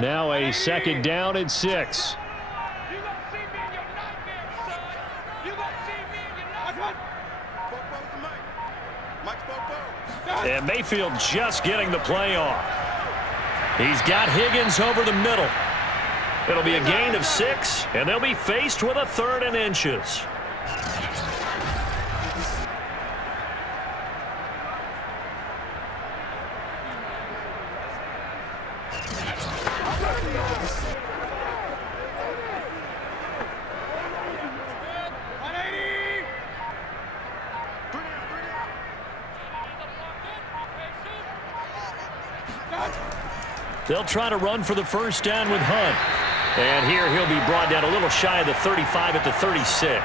Now a 2nd down and 6. And Mayfield just getting the play off. He's got Higgins over the middle. It'll be a gain of 6, and they'll be faced with a 3rd and inches. They'll try to run for the first down with Hunt. And here he'll be brought down a little shy of the 35 at the 36.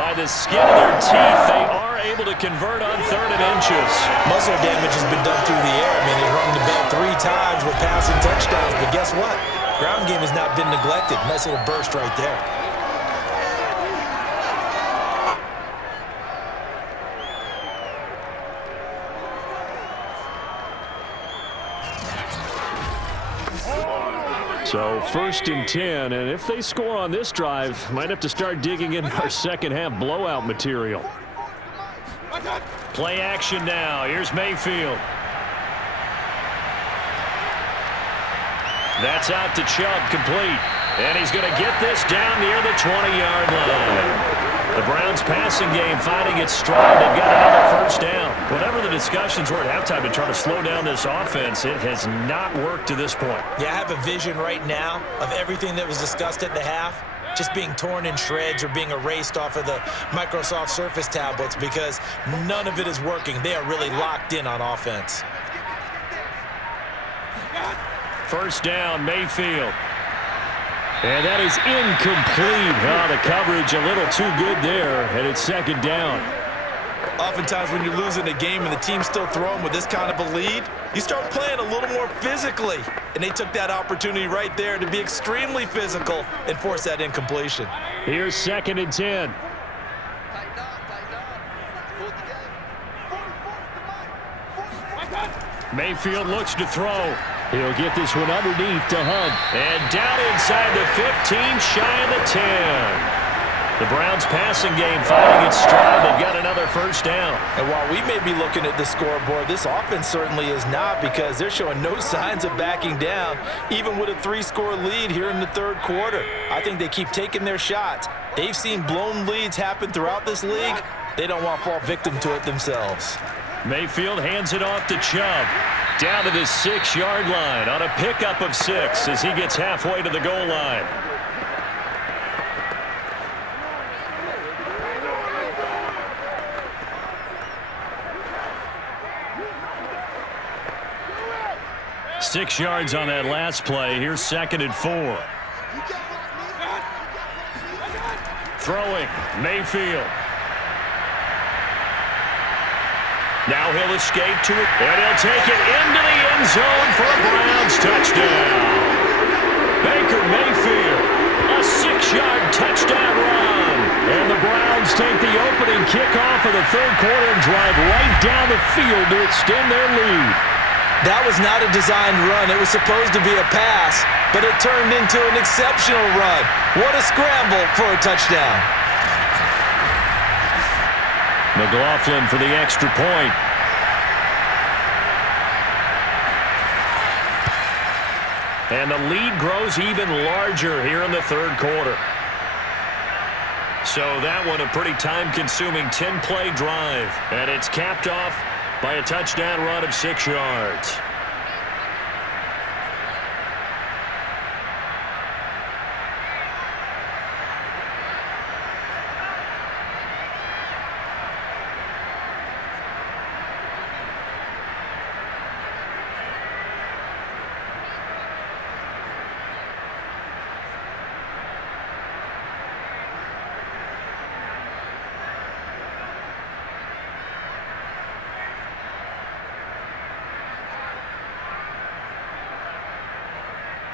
By the skin of their teeth, they are able to convert on 3rd and inches. Muscle damage has been done through the air. I mean, they've rung the bell 3 times with passing touchdowns, but guess what? Ground game has not been neglected. Nice little burst right there. So 1st and 10, and if they score on this drive, might have to start digging in our second half blowout material. Play action now. Here's Mayfield. That's out to Chubb, complete. And he's going to get this down near the 20-yard line. The Browns passing game finding its stride. They've got another 1st down. Whatever the discussions were at halftime to try to slow down this offense, it has not worked to this point. Yeah, I have a vision right now of everything that was discussed at the half just being torn in shreds or being erased off of the Microsoft Surface tablets because none of it is working. They are really locked in on offense. 1st down, Mayfield. And that is incomplete. Oh, the coverage a little too good there, and it's 2nd down. Oftentimes when you're losing a game and the team's still throwing with this kind of a lead, you start playing a little more physically. And they took that opportunity right there to be extremely physical and force that incompletion. Here's 2nd and 10. Mayfield looks to throw. He'll get this one underneath to Hunt. And down inside the 15, shy of the 10. The Browns passing game finding its stride. They've got another 1st down. And while we may be looking at the scoreboard, this offense certainly is not because they're showing no signs of backing down, even with a 3-score lead here in the 3rd quarter. I think they keep taking their shots. They've seen blown leads happen throughout this league. They don't want to fall victim to it themselves. Mayfield hands it off to Chubb. Down to the 6-yard line on a pickup of 6 as he gets halfway to the goal line. Six yards on that last play. Here's 2nd and 4. Throwing, Mayfield. Now he'll escape to it, and he'll take it into the end zone for a Browns touchdown. Baker Mayfield, a 6-yard touchdown run. And the Browns take the opening kickoff of the 3rd quarter and drive right down the field to extend their lead. That was not a designed run. It was supposed to be a pass, but it turned into an exceptional run. What a scramble for a touchdown. McLaughlin for the extra point. And the lead grows even larger here in the 3rd quarter. So that one a pretty time-consuming 10-play drive. And it's capped off by a touchdown run of 6 yards.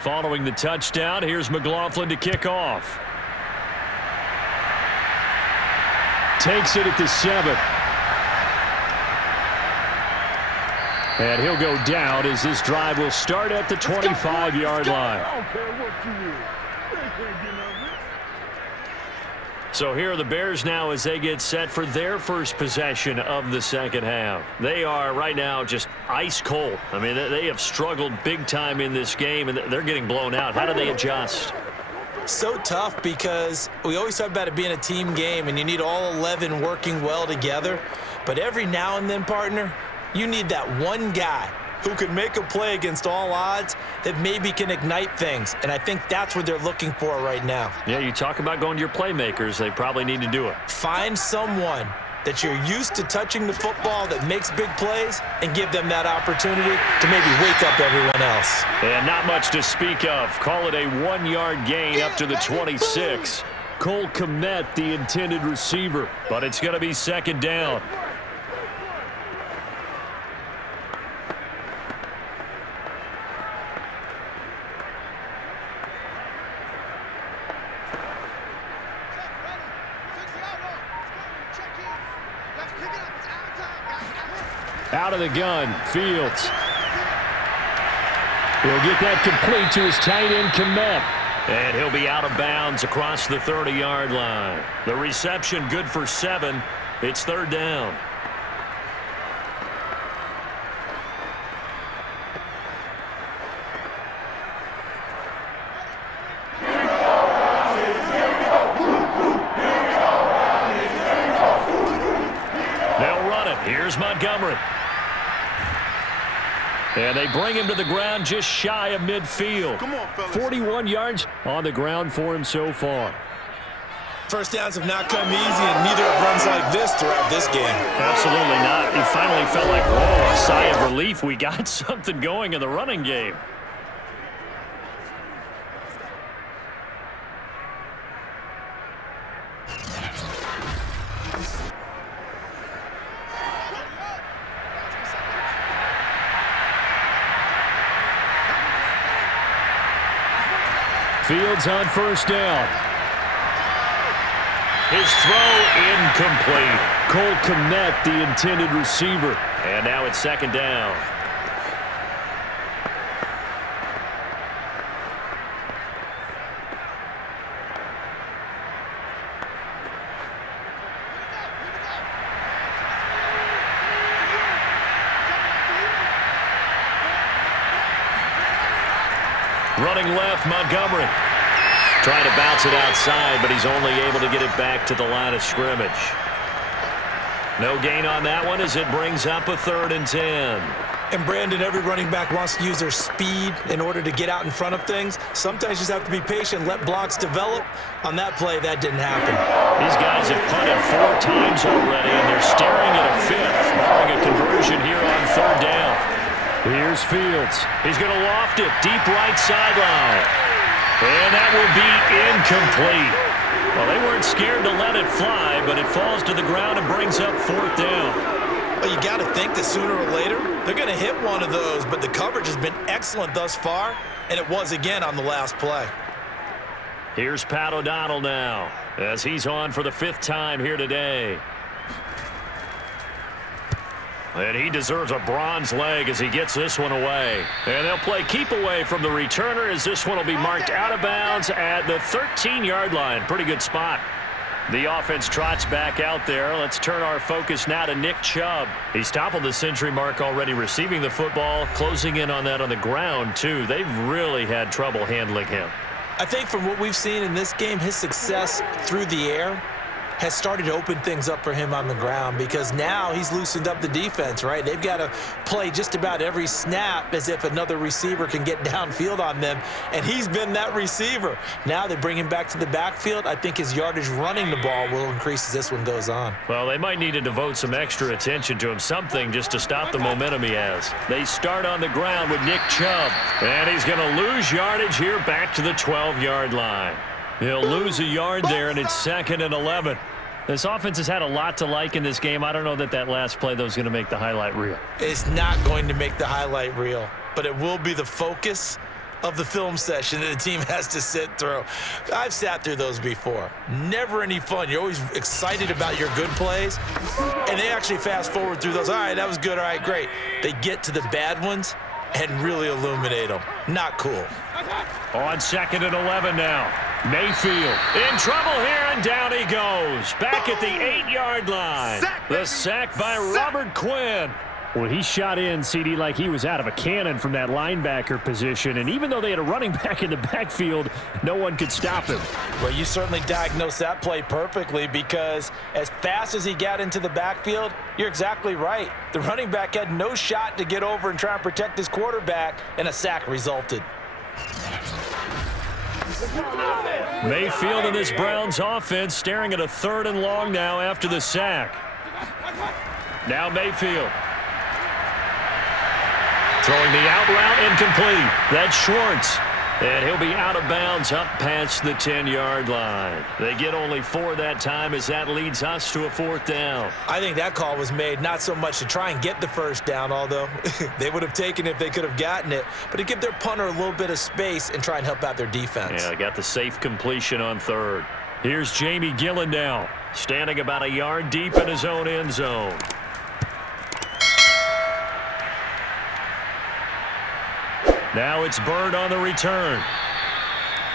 Following the touchdown, here's McLaughlin to kick off. Takes it at the 7. And he'll go down as this drive will start at the 25-yard line. I don't care what you is. They can't get nothing. So here are the Bears now as they get set for their first possession of the 2nd half. They are right now just ice cold. I mean, they have struggled big time in this game, and they're getting blown out. How do they adjust? So tough because we always talk about it being a team game, and you need all 11 working well together. But every now and then, partner, you need that one guy who can make a play against all odds that maybe can ignite things. And I think that's what they're looking for right now. Yeah, you talk about going to your playmakers. They probably need to do it. Find someone that you're used to touching the football that makes big plays and give them that opportunity to maybe wake up everyone else. And not much to speak of. Call it a 1-yard gain up to the 26. Cole Kmet, the intended receiver, but it's going to be second down. Out of the gun, Fields. He'll get that complete to his tight end, Kmet. And he'll be out of bounds across the 30-yard line. The reception good for 7. It's third down. They'll run it. Here's Montgomery. And they bring him to the ground just shy of midfield. Come on, fellas. 41 yards on the ground for him so far. First downs have not come easy, and neither have runs like this throughout this game. Absolutely not. He finally felt like, whoa, a sigh of relief. We got something going in the running game. Fields on first down. His throw incomplete. Cole Kmet, the intended receiver. And now it's second down. Running left, Montgomery. Trying to bounce it outside, but he's only able to get it back to the line of scrimmage. No gain on that one as it brings up a 3rd and 10. And Brandon, every running back wants to use their speed in order to get out in front of things. Sometimes you just have to be patient, let blocks develop. On that play, that didn't happen. These guys have punted 4 times already, and they're staring at a 5th, barring a conversion here on 3rd down. Here's Fields. He's going to loft it deep right sideline. And that will be incomplete. Well, they weren't scared to let it fly, but it falls to the ground and brings up 4th down. Well, you got to think that sooner or later, they're going to hit one of those, but the coverage has been excellent thus far, and it was again on the last play. Here's Pat O'Donnell now, as he's on for the 5th time here today. And he deserves a bronze leg as he gets this one away. And they'll play keep away from the returner as this one will be marked out of bounds at the 13-yard line. Pretty good spot. The offense trots back out there. Let's turn our focus now to Nick Chubb. He's toppled the century mark already receiving the football, closing in on that on the ground, too. They've really had trouble handling him. I think from what we've seen in this game, his success through the air has started to open things up for him on the ground because now he's loosened up the defense, right? They've got to play just about every snap as if another receiver can get downfield on them, and he's been that receiver. Now they bring him back to the backfield. I think his yardage running the ball will increase as this one goes on. Well, they might need to devote some extra attention to him, something just to stop the momentum he has. They start on the ground with Nick Chubb, and he's going to lose yardage here back to the 12-yard line. He'll lose a yard there, and it's 2nd and 11. This offense has had a lot to like in this game. I don't know that last play, though, is going to make the highlight reel. It's not going to make the highlight reel, but it will be the focus of the film session that the team has to sit through. I've sat through those before. Never any fun. You're always excited about your good plays, and they actually fast forward through those. All right, that was good. All right, great. They get to the bad ones and really illuminate them. Not cool. On 2nd and 11 now. Mayfield in trouble here, and down he goes. Back at the 8-yard line. The sack by Robert Quinn. Well, he shot in, CD, like he was out of a cannon from that linebacker position. And even though they had a running back in the backfield, no one could stop him. Well, you certainly diagnosed that play perfectly because as fast as he got into the backfield, you're exactly right. The running back had no shot to get over and try and protect his quarterback, and a sack resulted. Mayfield and this Browns offense staring at a 3rd and long now after the sack. Now Mayfield. Throwing the out route incomplete. That's Schwartz. And he'll be out of bounds up past the 10-yard line. They get only 4 that time as that leads us to a 4th down. I think that call was made not so much to try and get the first down, although they would have taken it if they could have gotten it, but to give their punter a little bit of space and try and help out their defense. Yeah, got the safe completion on 3rd. Here's Jamie Gillen now, standing about a yard deep in his own end zone. Now it's Bird on the return.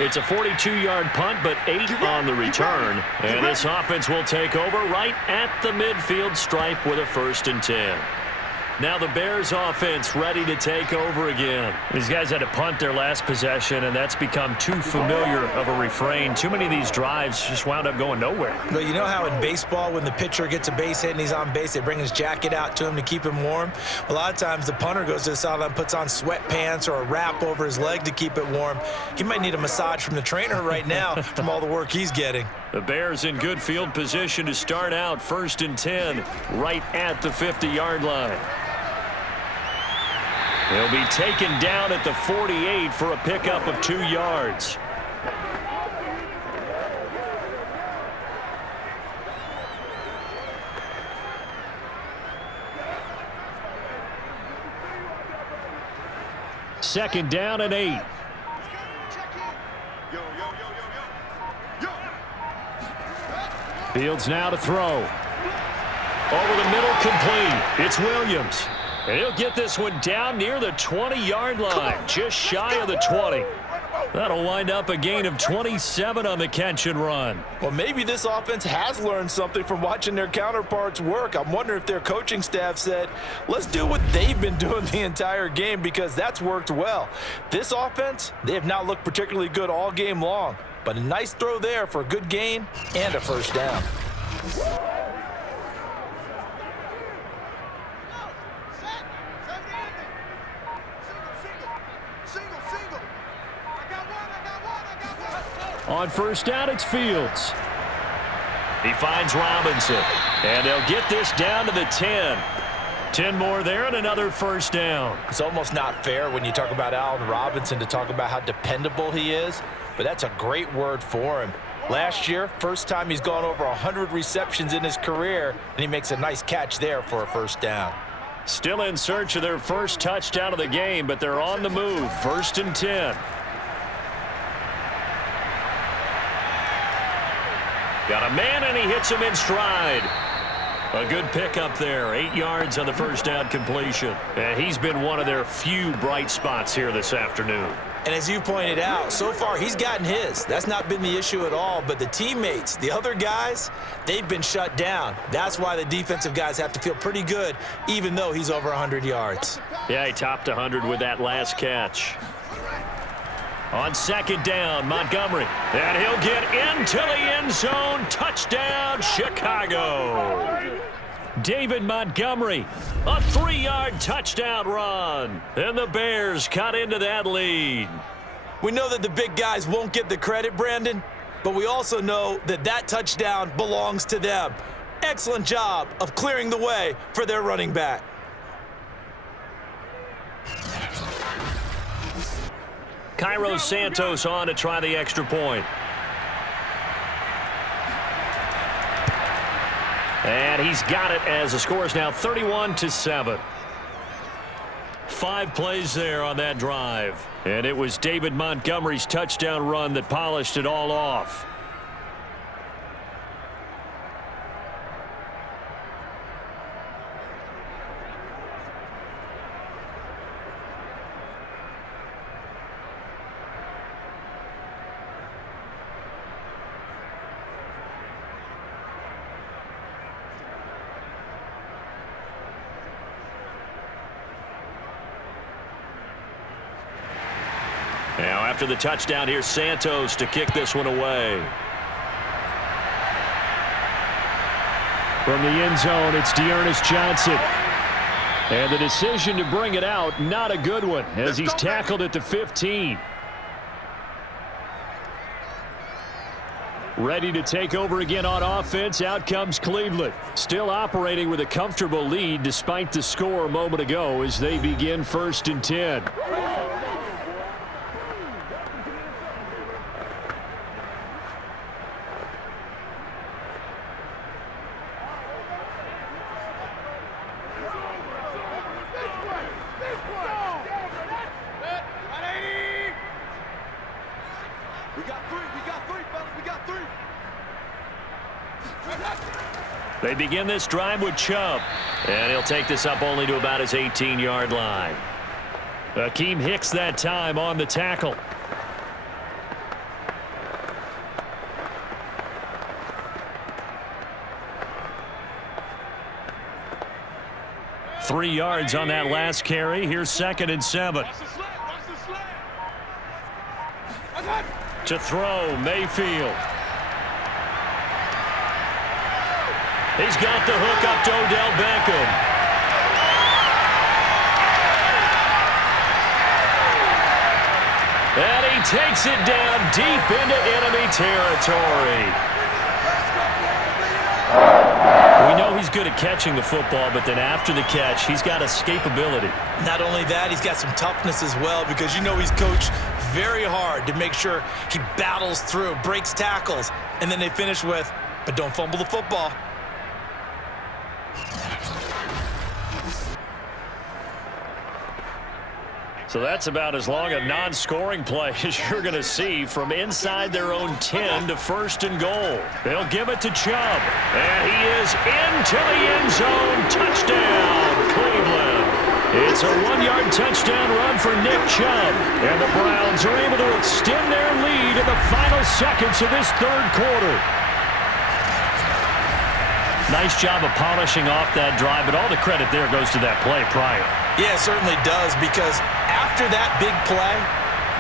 It's a 42-yard punt, but 8 on the return. And this offense will take over right at the midfield stripe with a 1st and 10. Now the Bears offense ready to take over again. These guys had to punt their last possession, and that's become too familiar of a refrain. Too many of these drives just wound up going nowhere. Well, you know how in baseball when the pitcher gets a base hit and he's on base, they bring his jacket out to him to keep him warm? A lot of times the punter goes to the sideline, puts on sweatpants or a wrap over his leg to keep it warm. He might need a massage from the trainer right now from all the work he's getting. The Bears in good field position to start out 1st and 10 right at the 50-yard line. He'll be taken down at the 48 for a pickup of 2 yards. Second down and 8. Fields now to throw. Over the middle, complete. It's Williams. And he'll get this one down near the 20-yard line, just shy of the 20. That'll wind up a gain of 27 on the catch and run. Well, maybe this offense has learned something from watching their counterparts work. I'm wondering if their coaching staff said, let's do what they've been doing the entire game, because that's worked well. This offense, they have not looked particularly good all game long, but a nice throw there for a good gain and a 1st down. On 1st down, it's Fields. He finds Robinson, and they'll get this down to the 10. 10 more there and another 1st down. It's almost not fair when you talk about Allen Robinson to talk about how dependable he is, but that's a great word for him. Last year, first time he's gone over 100 receptions in his career, and he makes a nice catch there for a 1st down. Still in search of their first touchdown of the game, but they're on the move. 1st and 10. Got a man, and he hits him in stride. A good pickup there. 8 yards on the 1st down completion. And he's been one of their few bright spots here this afternoon. And as you pointed out, so far he's gotten his. That's not been the issue at all. But the teammates, the other guys, they've been shut down. That's why the defensive guys have to feel pretty good, even though he's over 100 yards. Yeah, he topped 100 with that last catch. On 2nd down, Montgomery. And he'll get into the end zone. Touchdown, Chicago. David Montgomery, a 3-yard touchdown run. And the Bears cut into that lead. We know that the big guys won't get the credit, Brandon, but we also know that that touchdown belongs to them. Excellent job of clearing the way for their running back. Cairo Santos on to try the extra point. And he's got it as the score is now 31-7. 5 plays there on that drive. And it was David Montgomery's touchdown run that polished it all off. Now after the touchdown, here's Santos to kick this one away. From the end zone, it's Dearness Johnson. And the decision to bring it out, not a good one, as he's tackled at the 15. Ready to take over again on offense. Out comes Cleveland. Still operating with a comfortable lead despite the score a moment ago as they begin 1st and 10. They begin this drive with Chubb, and he'll take this up only to about his 18-yard line. Akeem Hicks that time on the tackle. Three yards on that last carry. Here's 2nd and 7. To throw, Mayfield. He's got the hook up to Odell Beckham. And he takes it down deep into enemy territory. We know he's good at catching the football, but then after the catch, he's got escapability. Not only that, he's got some toughness as well, because you know he's coached very hard to make sure he battles through, breaks tackles, and then they finish with, but don't fumble the football. So that's about as long a non-scoring play as you're going to see from inside their own 10 to 1st and goal. They'll give it to Chubb, and he is into the end zone. Touchdown, Cleveland. It's a 1-yard touchdown run for Nick Chubb, and the Browns are able to extend their lead in the final seconds of this 3rd quarter. Nice job of polishing off that drive, but all the credit there goes to that play prior. Yeah, it certainly does, because after that big play,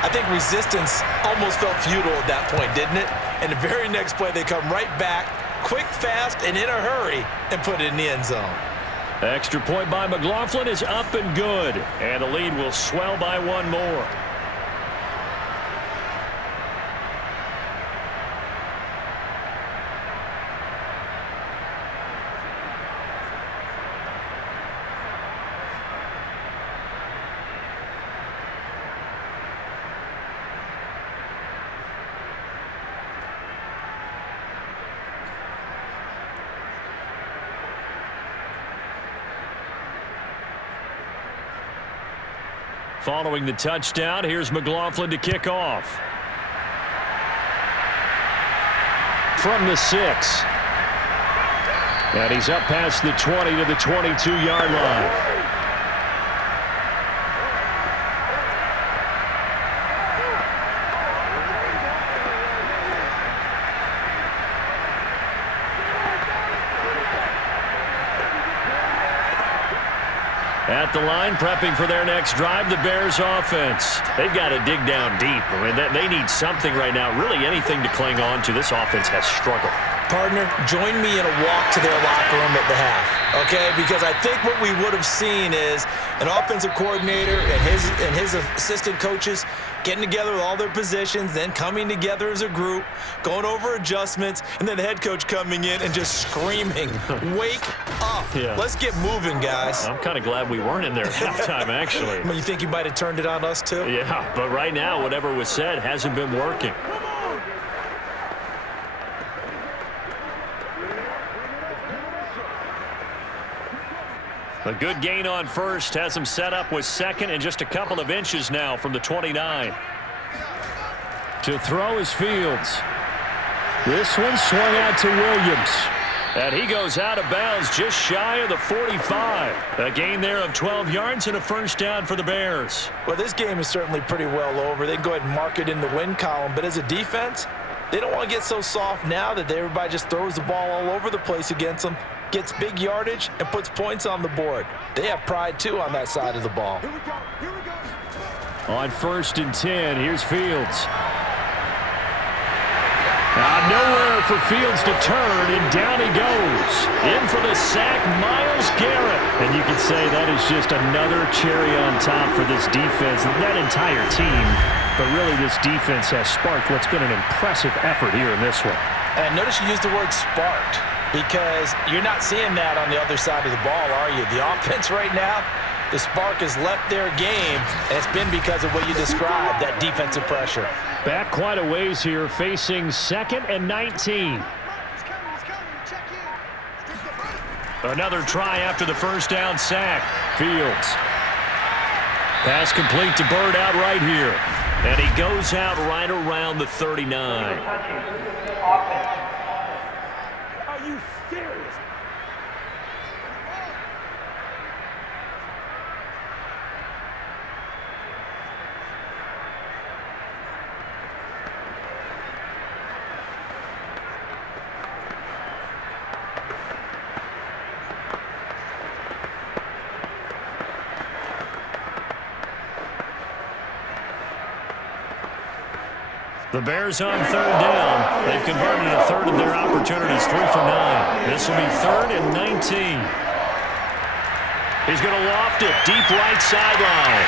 I think resistance almost felt futile at that point, didn't it? And the very next play, they come right back, quick, fast, and in a hurry, and put it in the end zone. Extra point by McLaughlin is up and good, and the lead will swell by 1 more. Following the touchdown, here's McLaughlin to kick off. From the 6. And he's up past the 20 to the 22-yard line. At the line, prepping for their next drive, the Bears offense. They've got to dig down deep. I mean, they need something right now, really anything to cling on to. This offense has struggled. Partner, join me in a walk to their locker room at the half, okay? Because I think what we would have seen is an offensive coordinator and his assistant coaches getting together with all their positions, then coming together as a group, going over adjustments, and then the head coach coming in and just screaming, wake up. Yeah. Let's get moving, guys. I'm kind of glad we weren't in there at halftime, actually. You think you might have turned it on us, too? Yeah, but right now, whatever was said hasn't been working. A good gain on first has him set up with 2nd and just a couple of inches now from the 29. To throw is Fields. This one swung out to Williams. And he goes out of bounds just shy of the 45. A gain there of 12 yards and a 1st down for the Bears. Well, this game is certainly pretty well over. They can go ahead and mark it in the win column. But as a defense, they don't want to get so soft now that everybody just throws the ball all over the place against them, gets big yardage, and puts points on the board. They have pride, too, on that side of the ball. Here we go. Here we go. On 1st and 10, here's Fields. Nowhere for Fields to turn, and down he goes. In for the sack, Myles Garrett. And you can say that is just another cherry on top for this defense and that entire team. But really, this defense has sparked what's been an impressive effort here in this one. And I notice you used the word sparked because you're not seeing that on the other side of the ball, are you? The offense right now, the spark has left their game, and it's been because of what you described, that defensive pressure. Back quite a ways here, facing 2nd and 19. Another try after the first down sack. Fields. Pass complete to Bird out right here. And he goes out right around the 39. Are you serious? The Bears on 3rd down. They've converted a third of their opportunities, 3 for 9. This will be 3rd and 19. He's going to loft it deep right sideline.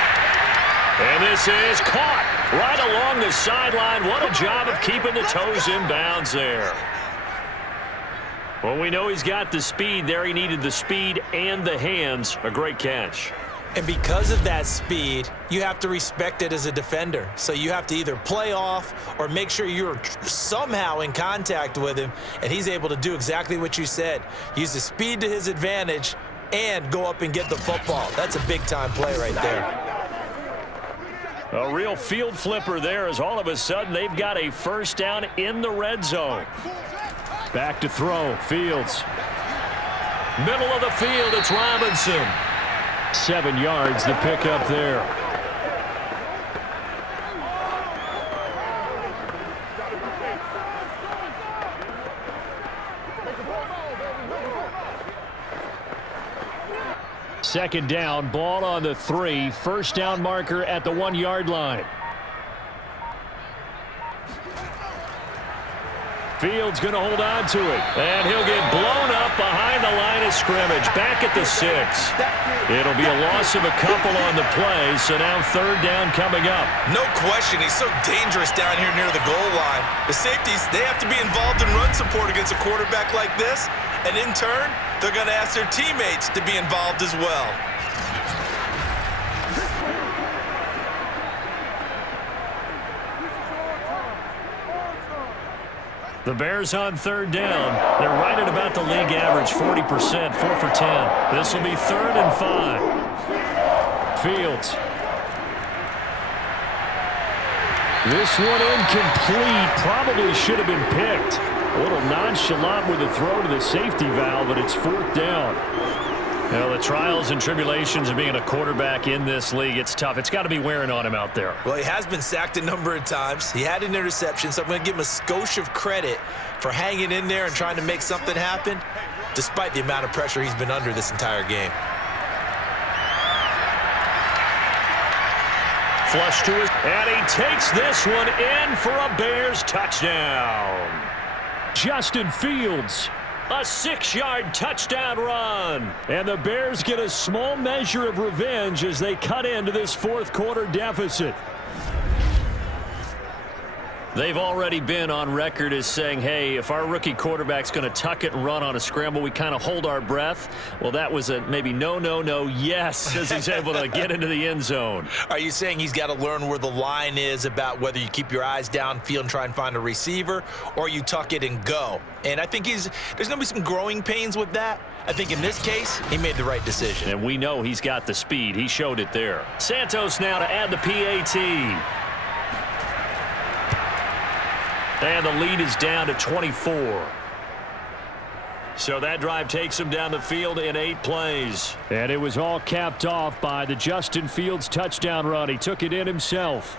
And this is caught right along the sideline. What a job of keeping the toes in bounds there. Well, we know he's got the speed there. He needed the speed and the hands. A great catch. And because of that speed, you have to respect it as a defender. So you have to either play off or make sure you're somehow in contact with him, and he's able to do exactly what you said. Use the speed to his advantage and go up and get the football. That's a big-time play right there. A real field flipper there as all of a sudden they've got a first down in the red zone. Back to throw. Fields. Middle of the field, it's Robinson. 7 yards, the pickup there. Second down, ball on the 3. First down marker at the 1-yard line. Fields going to hold on to it. And he'll get blown up behind the line of scrimmage. Back at the 6. It'll be a loss of a couple on the play, so now 3rd down coming up. No question, he's so dangerous down here near the goal line. The safeties, they have to be involved in run support against a quarterback like this, and in turn, they're going to ask their teammates to be involved as well. The Bears on 3rd down. They're right at about the league average, 40%, 4 for 10. This will be 3rd and 5. Fields. This one incomplete. Probably should have been picked. A little nonchalant with the throw to the safety valve, but it's 4th down. You know, the trials and tribulations of being a quarterback in this league, it's tough. It's got to be wearing on him out there. Well, he has been sacked a number of times. He had an interception, so I'm going to give him a skosh of credit for hanging in there and trying to make something happen, despite the amount of pressure he's been under this entire game. Flush to his, and he takes this one in for a Bears touchdown. Justin Fields. A 6-yard touchdown run. And the Bears get a small measure of revenge as they cut into this 4th quarter deficit. They've already been on record as saying, hey, if our rookie quarterback's going to tuck it and run on a scramble, we kind of hold our breath. Well, that was a maybe no, yes, as he's able to get into the end zone. Are you saying he's got to learn where the line is about whether you keep your eyes downfield and try and find a receiver, or you tuck it and go? And I think there's going to be some growing pains with that. I think in this case, he made the right decision. And we know he's got the speed. He showed it there. Santos now to add the PAT. And the lead is down to 24. So that drive takes him down the field in 8 plays. And it was all capped off by the Justin Fields touchdown run. He took it in himself.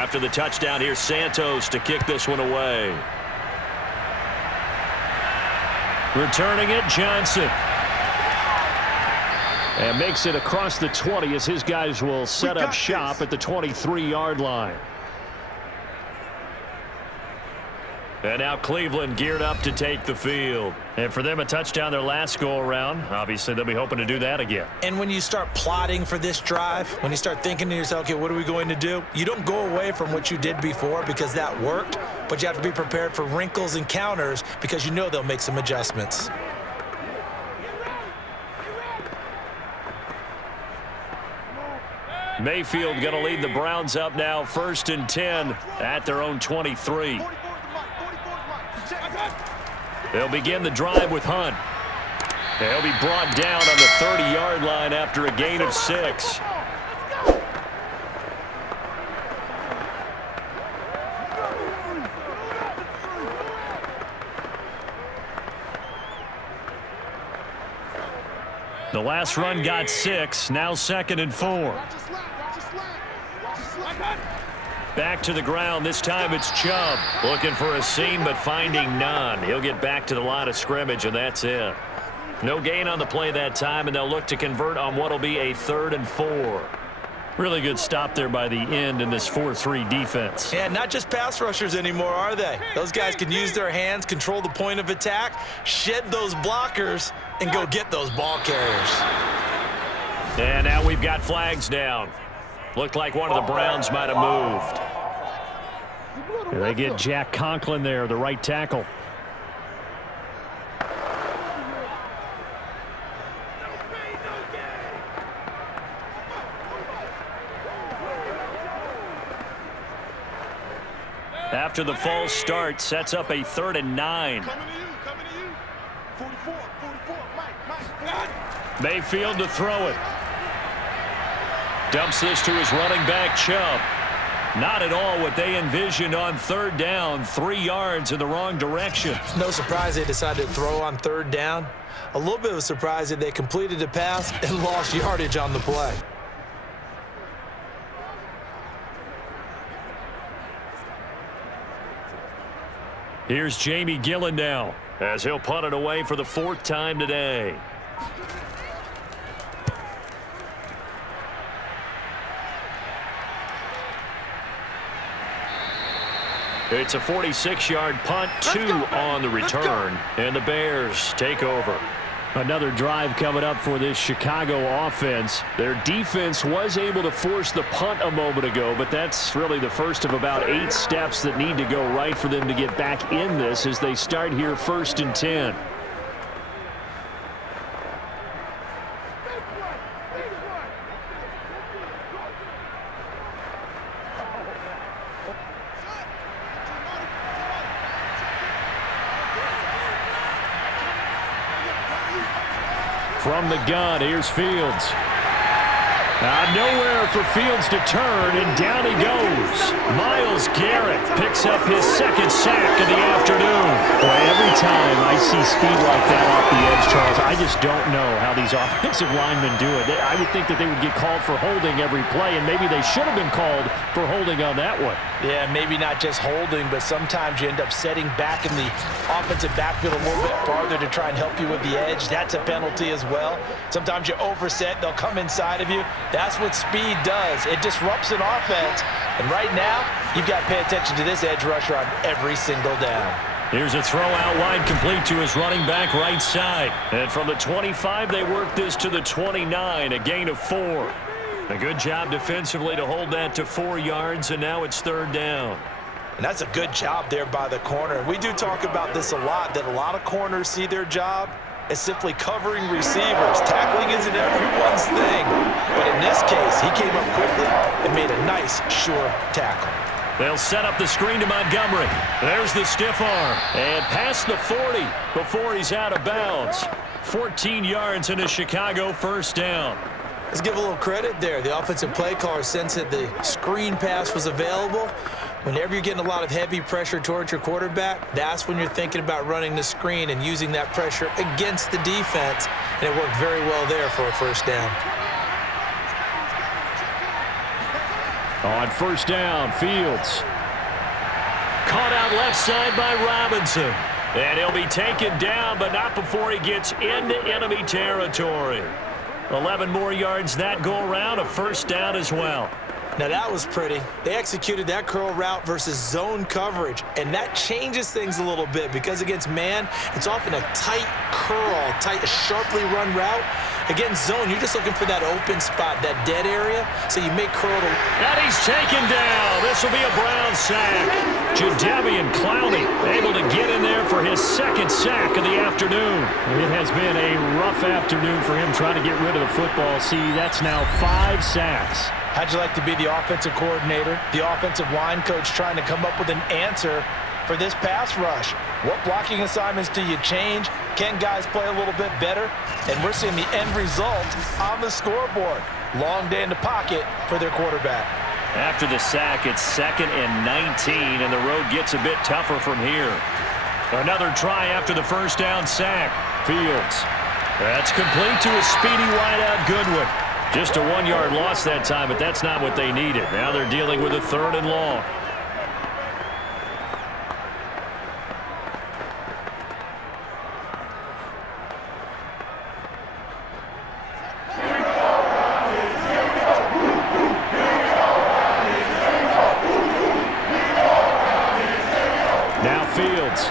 after the touchdown, here's Santos to kick this one away. Returning it, Johnson. And makes it across the 20 as his guys will set up shop at the 23-yard line. And now Cleveland geared up to take the field. And for them, a touchdown their last go-around. Obviously, they'll be hoping to do that again. And when you start plotting for this drive, when you start thinking to yourself, okay, what are we going to do? You don't go away from what you did before because that worked, but you have to be prepared for wrinkles and counters because you know they'll make some adjustments. Mayfield going to lead the Browns up now, 1st and 10 at their own 23. They'll begin the drive with Hunt. He'll be brought down on the 30-yard line after a gain of 6. The last run got 6, now 2nd and 4. Back to the ground. This time it's Chubb. Looking for a seam, but finding none. He'll get back to the line of scrimmage, and that's it. No gain on the play that time, and they'll look to convert on what will be a 3rd and 4. Really good stop there by the end in this 4-3 defense. Yeah, not just pass rushers anymore, are they? Those guys can use their hands, control the point of attack, shed those blockers, and go get those ball carriers. And now we've got flags down. Looked like one of the Browns might have moved. They get Jack Conklin there, the right tackle. After the false start, sets up a 3rd and 9. Mayfield to throw it. Dumps this to his running back, Chubb. Not at all what they envisioned on 3rd down. 3 yards in the wrong direction. No surprise they decided to throw on 3rd down. A little bit of a surprise that they completed the pass and lost yardage on the play. Here's Jamie Gillen now, as he'll punt it away for the 4th time today. It's a 46-yard punt, 2 on the return, and the Bears take over. Another drive coming up for this Chicago offense. Their defense was able to force the punt a moment ago, but that's really the first of about 8 steps that need to go right for them to get back in this as they start here 1st and 10. From the gun, here's Fields. Nowhere for Fields to turn, and down he goes. Myles Garrett picks up his 2nd sack of the afternoon. Boy, every time I see speed like that off the edge, Charles, I just don't know how these offensive linemen do it. I would think that they would get called for holding every play, and maybe they should have been called for holding on that one. Yeah, maybe not just holding, but sometimes you end up setting back in the offensive backfield a little bit farther to try and help you with the edge. That's a penalty as well. Sometimes you overset, they'll come inside of you. That's what speed does. It disrupts an offense. And right now, you've got to pay attention to this edge rusher on every single down. Here's a throw out wide complete to his running back right side. And from the 25, they work this to the 29, a gain of 4. A good job defensively to hold that to 4 yards, and now it's 3rd down. And that's a good job there by the corner. We do talk about this a lot, that a lot of corners see their job as simply covering receivers. Tackling isn't everyone's thing. But in this case, he came up quickly and made a nice, sure tackle. They'll set up the screen to Montgomery. There's the stiff arm. And past the 40 before he's out of bounds. 14 yards and a Chicago 1st down. Let's give a little credit there. The offensive play caller sensed that the screen pass was available. Whenever you're getting a lot of heavy pressure towards your quarterback, that's when you're thinking about running the screen and using that pressure against the defense. And it worked very well there for a 1st down. On first down, Fields. Caught out left side by Robinson. And he'll be taken down, but not before he gets into enemy territory. 11 more yards that go around, a first down as well. Now that was pretty. They executed that curl route versus zone coverage, and that changes things a little bit because against man, it's often a tight curl, sharply run route. Against zone, you're just looking for that open spot, that dead area, so you make curl to... And he's taken down. This will be a Brown sack. Jadeveon Clowney able to get in there for his second sack of the afternoon. It has been a rough afternoon for him trying to get rid of the football. See, that's now 5 sacks. How'd you like to be the offensive coordinator, the offensive line coach trying to come up with an answer for this pass rush? What blocking assignments do you change? Can guys play a little bit better? And we're seeing the end result on the scoreboard. Long day in the pocket for their quarterback. After the sack, it's 2nd and 19, and the road gets a bit tougher from here. Another try after the first down sack. Fields. That's complete to a speedy wideout Goodwin. Just a 1-yard loss that time, but that's not what they needed. Now they're dealing with a 3rd and long. Now Fields.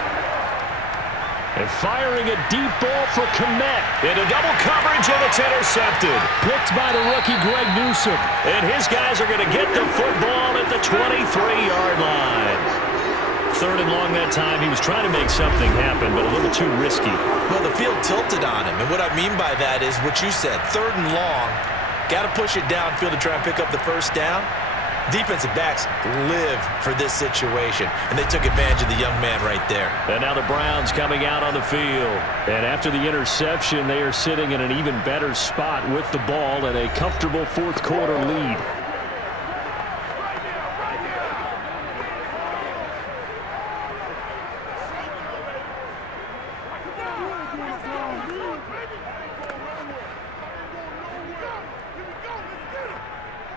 And firing a deep ball for Kmet. Into double coverage, and it's intercepted. Picked by the rookie Greg Newsome. And his guys are going to get the football at the 23-yard line. 3rd and long that time. He was trying to make something happen, but a little too risky. Well, the field tilted on him, and what I mean by that is what you said. 3rd and long, got to push it downfield to try and pick up the first down. Defensive backs live for this situation, and they took advantage of the young man right there. And now the Browns coming out on the field. And after the interception, they are sitting in an even better spot with the ball and a comfortable 4th quarter lead.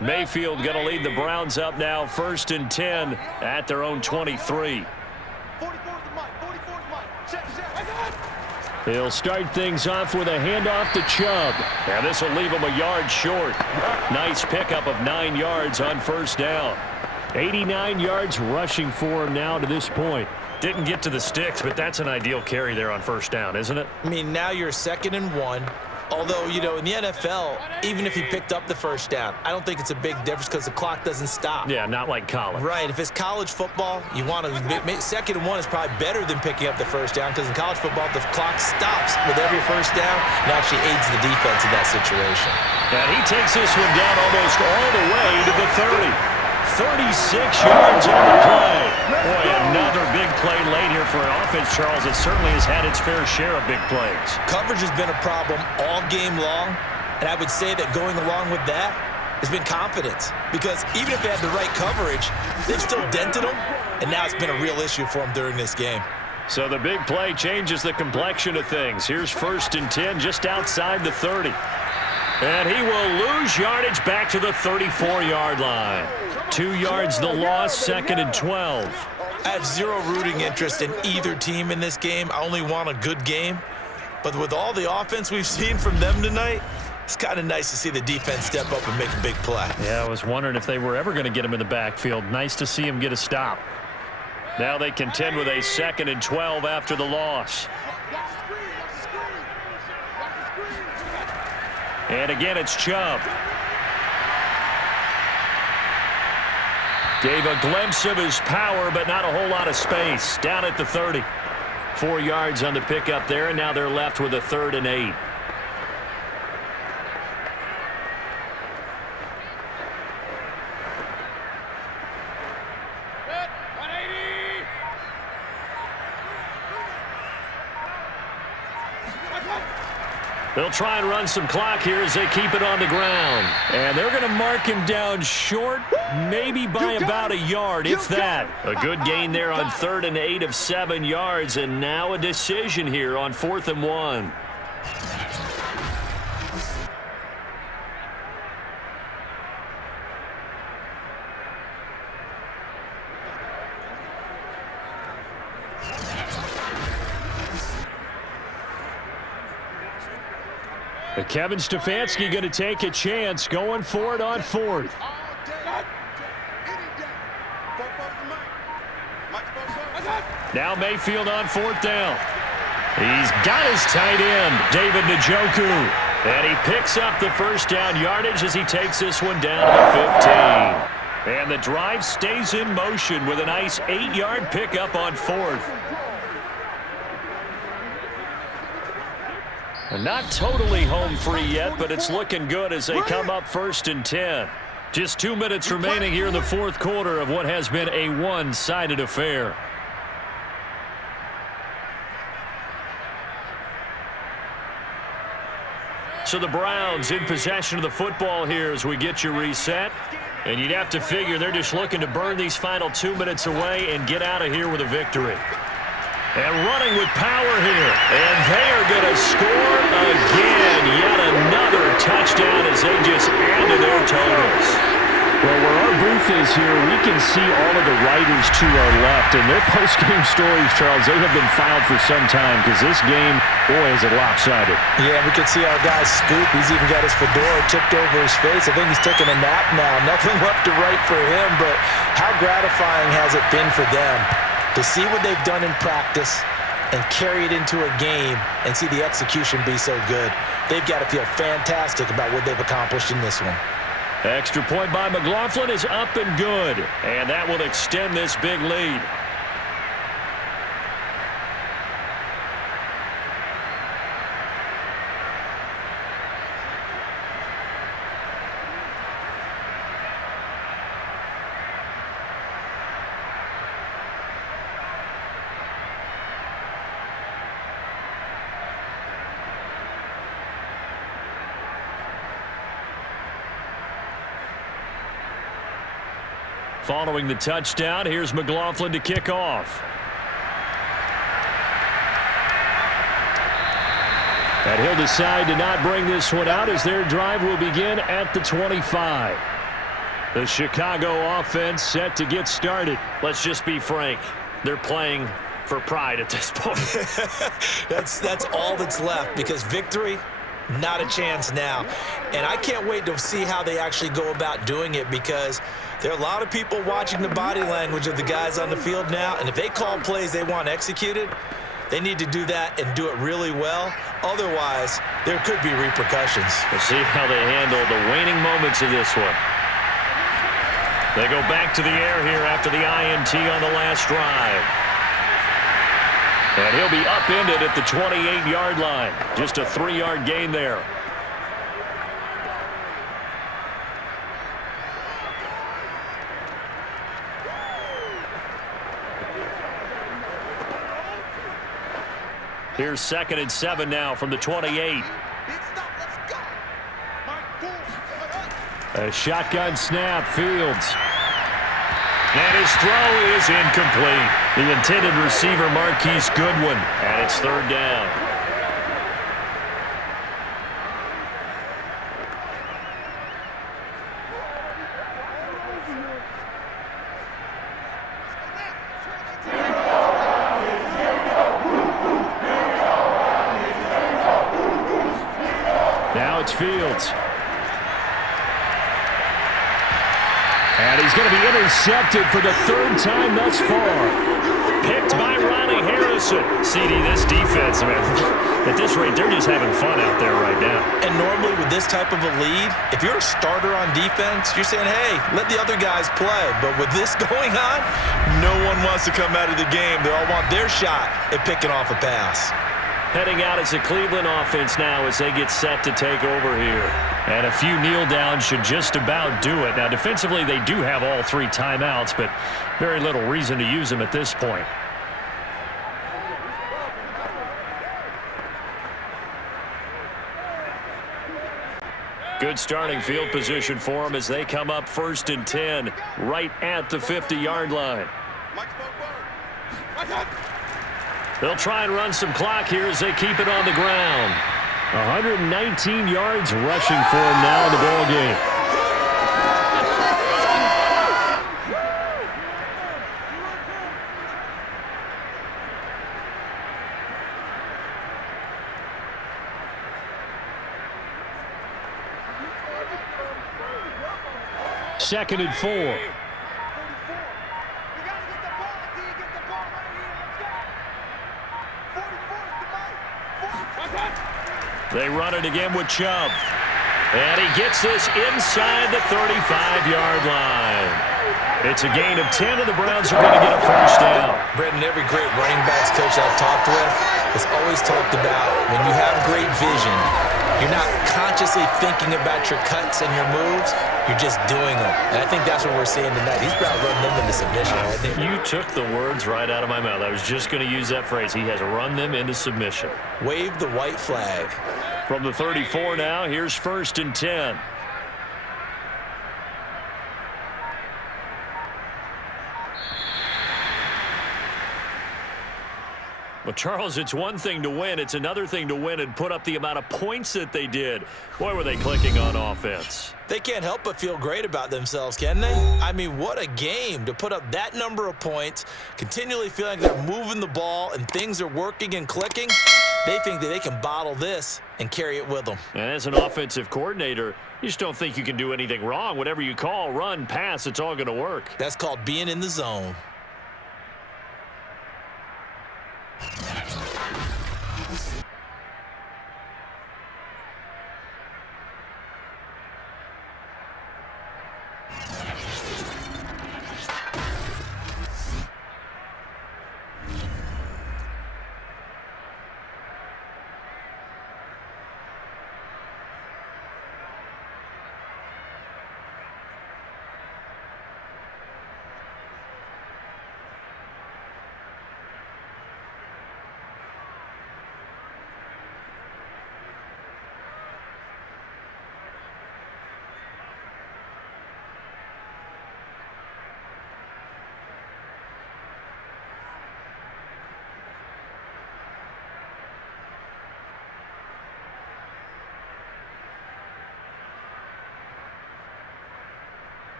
Mayfield going to lead the Browns up now, 1st and 10 at their own 23. He'll start things off with a handoff to Chubb. Now this will leave him a yard short. Nice pickup of 9 yards on first down. 89 yards rushing for him now to this point. Didn't get to the sticks, but that's an ideal carry there on first down, isn't it? I mean, now you're 2nd and 1. Although, you know, in the NFL, even if he picked up the first down, I don't think it's a big difference because the clock doesn't stop. Yeah, not like college. Right. If it's college football, you want to 2nd and 1 is probably better than picking up the first down because in college football, the clock stops with every first down and actually aids the defense in that situation. And he takes this one down almost all the way to the 30. 36 yards on the play. Boy, another big play late here for an offense, Charles. It certainly has had its fair share of big plays. Coverage has been a problem all game long, and I would say that going along with that has been confidence. Because even if they had the right coverage, they've still dented them, and now it's been a real issue for them during this game. So the big play changes the complexion of things. Here's 1st and 10 just outside the 30. And he will lose yardage back to the 34-yard line. 2 yards the loss, 2nd and 12. I have zero rooting interest in either team in this game. I only want a good game. But with all the offense we've seen from them tonight, it's kind of nice to see the defense step up and make a big play. Yeah, I was wondering if they were ever going to get him in the backfield. Nice to see him get a stop. Now they contend with a 2nd and 12 after the loss. And again, it's Chubb. Gave a glimpse of his power, but not a whole lot of space. Down at the 30. 4 yards on the pickup there, and now they're left with a 3rd and 8. They'll try and run some clock here as they keep it on the ground. And they're going to mark him down short, maybe by about a yard, if that. A good gain there on 3rd and 8 of 7 yards, and now a decision here on 4th and 1. Kevin Stefanski going to take a chance going for it on 4th. Now Mayfield on 4th down. He's got his tight end, David Njoku. And he picks up the first down yardage as he takes this one down to the 15. And the drive stays in motion with a nice 8-yard pickup on 4th. Not totally home free yet, but it's looking good as they come up 1st and 10. Just 2 minutes remaining here in the 4th quarter of what has been a one-sided affair. So the Browns in possession of the football here as we get you reset. And you'd have to figure they're just looking to burn these final 2 minutes away and get out of here with a victory. And running with power here. And they are going to score again. Yet another touchdown as they just add to their totals. Well, where our booth is here, we can see all of the writers to our left. And their post-game stories, Charles, they have been filed for some time because this game, boy, is it lopsided. Yeah, we can see our guy Scoop. He's even got his fedora tipped over his face. I think he's taking a nap now. Nothing left to write for him, but how gratifying has it been for them to see what they've done in practice and carry it into a game and see the execution be so good. They've got to feel fantastic about what they've accomplished in this one. Extra point by McLaughlin is up and good. And that will extend this big lead. Following the touchdown, here's McLaughlin to kick off. And he'll decide to not bring this one out as their drive will begin at the 25. The Chicago offense set to get started. Let's just be frank. They're playing for pride at this point. That's all that's left because victory, not a chance now. And I can't wait to see how they actually go about doing it because there are a lot of people watching the body language of the guys on the field now, and if they call plays they want executed, they need to do that and do it really well. Otherwise, there could be repercussions. We'll see how they handle the waning moments of this one. They go back to the air here after the INT on the last drive. And he'll be upended at the 28-yard line. Just a 3-yard gain there. Here's 2nd and 7 now from the 28. A shotgun snap, Fields. And his throw is incomplete. The intended receiver, Marquise Goodwin, and it's 3rd down. Now it's Fields. And he's going to be intercepted for the 3rd time thus far. Picked by Ronnie Harrison. CD, this defense, man, at this rate, they're just having fun out there right now. And normally with this type of a lead, if you're a starter on defense, you're saying, hey, let the other guys play. But with this going on, no one wants to come out of the game. They all want their shot at picking off a pass. Heading out as the Cleveland offense now as they get set to take over here. And a few kneel downs should just about do it. Now, defensively, they do have all 3 timeouts, but very little reason to use them at this point. Good starting field position for them as they come up 1st and 10, right at the 50-yard line. They'll try and run some clock here as they keep it on the ground. 119 yards rushing for him now in the ball game. 2nd and 4. We gotta get the ball, D. Get the ball right here. Let's go. 44's the mic. They run it again with Chubb. And he gets this inside the 35-yard line. It's a gain of 10, and the Browns are going to get a first down. Brendan, every great running backs coach I've talked with has always talked about when you have great vision, you're not consciously thinking about your cuts and your moves, you're just doing them. And I think that's what we're seeing tonight. He's about running them into submission right there. You took the words right out of my mouth. I was just going to use that phrase. He has run them into submission. Wave the white flag. From the 34 now, here's 1st and 10. Well, Charles, it's one thing to win. It's another thing to win and put up the amount of points that they did. Boy, were they clicking on offense. They can't help but feel great about themselves, can they? I mean, what a game to put up that number of points, continually feeling like they're moving the ball and things are working and clicking. They think that they can bottle this and carry it with them. And as an offensive coordinator, you just don't think you can do anything wrong. Whatever you call, run, pass, it's all going to work. That's called being in the zone.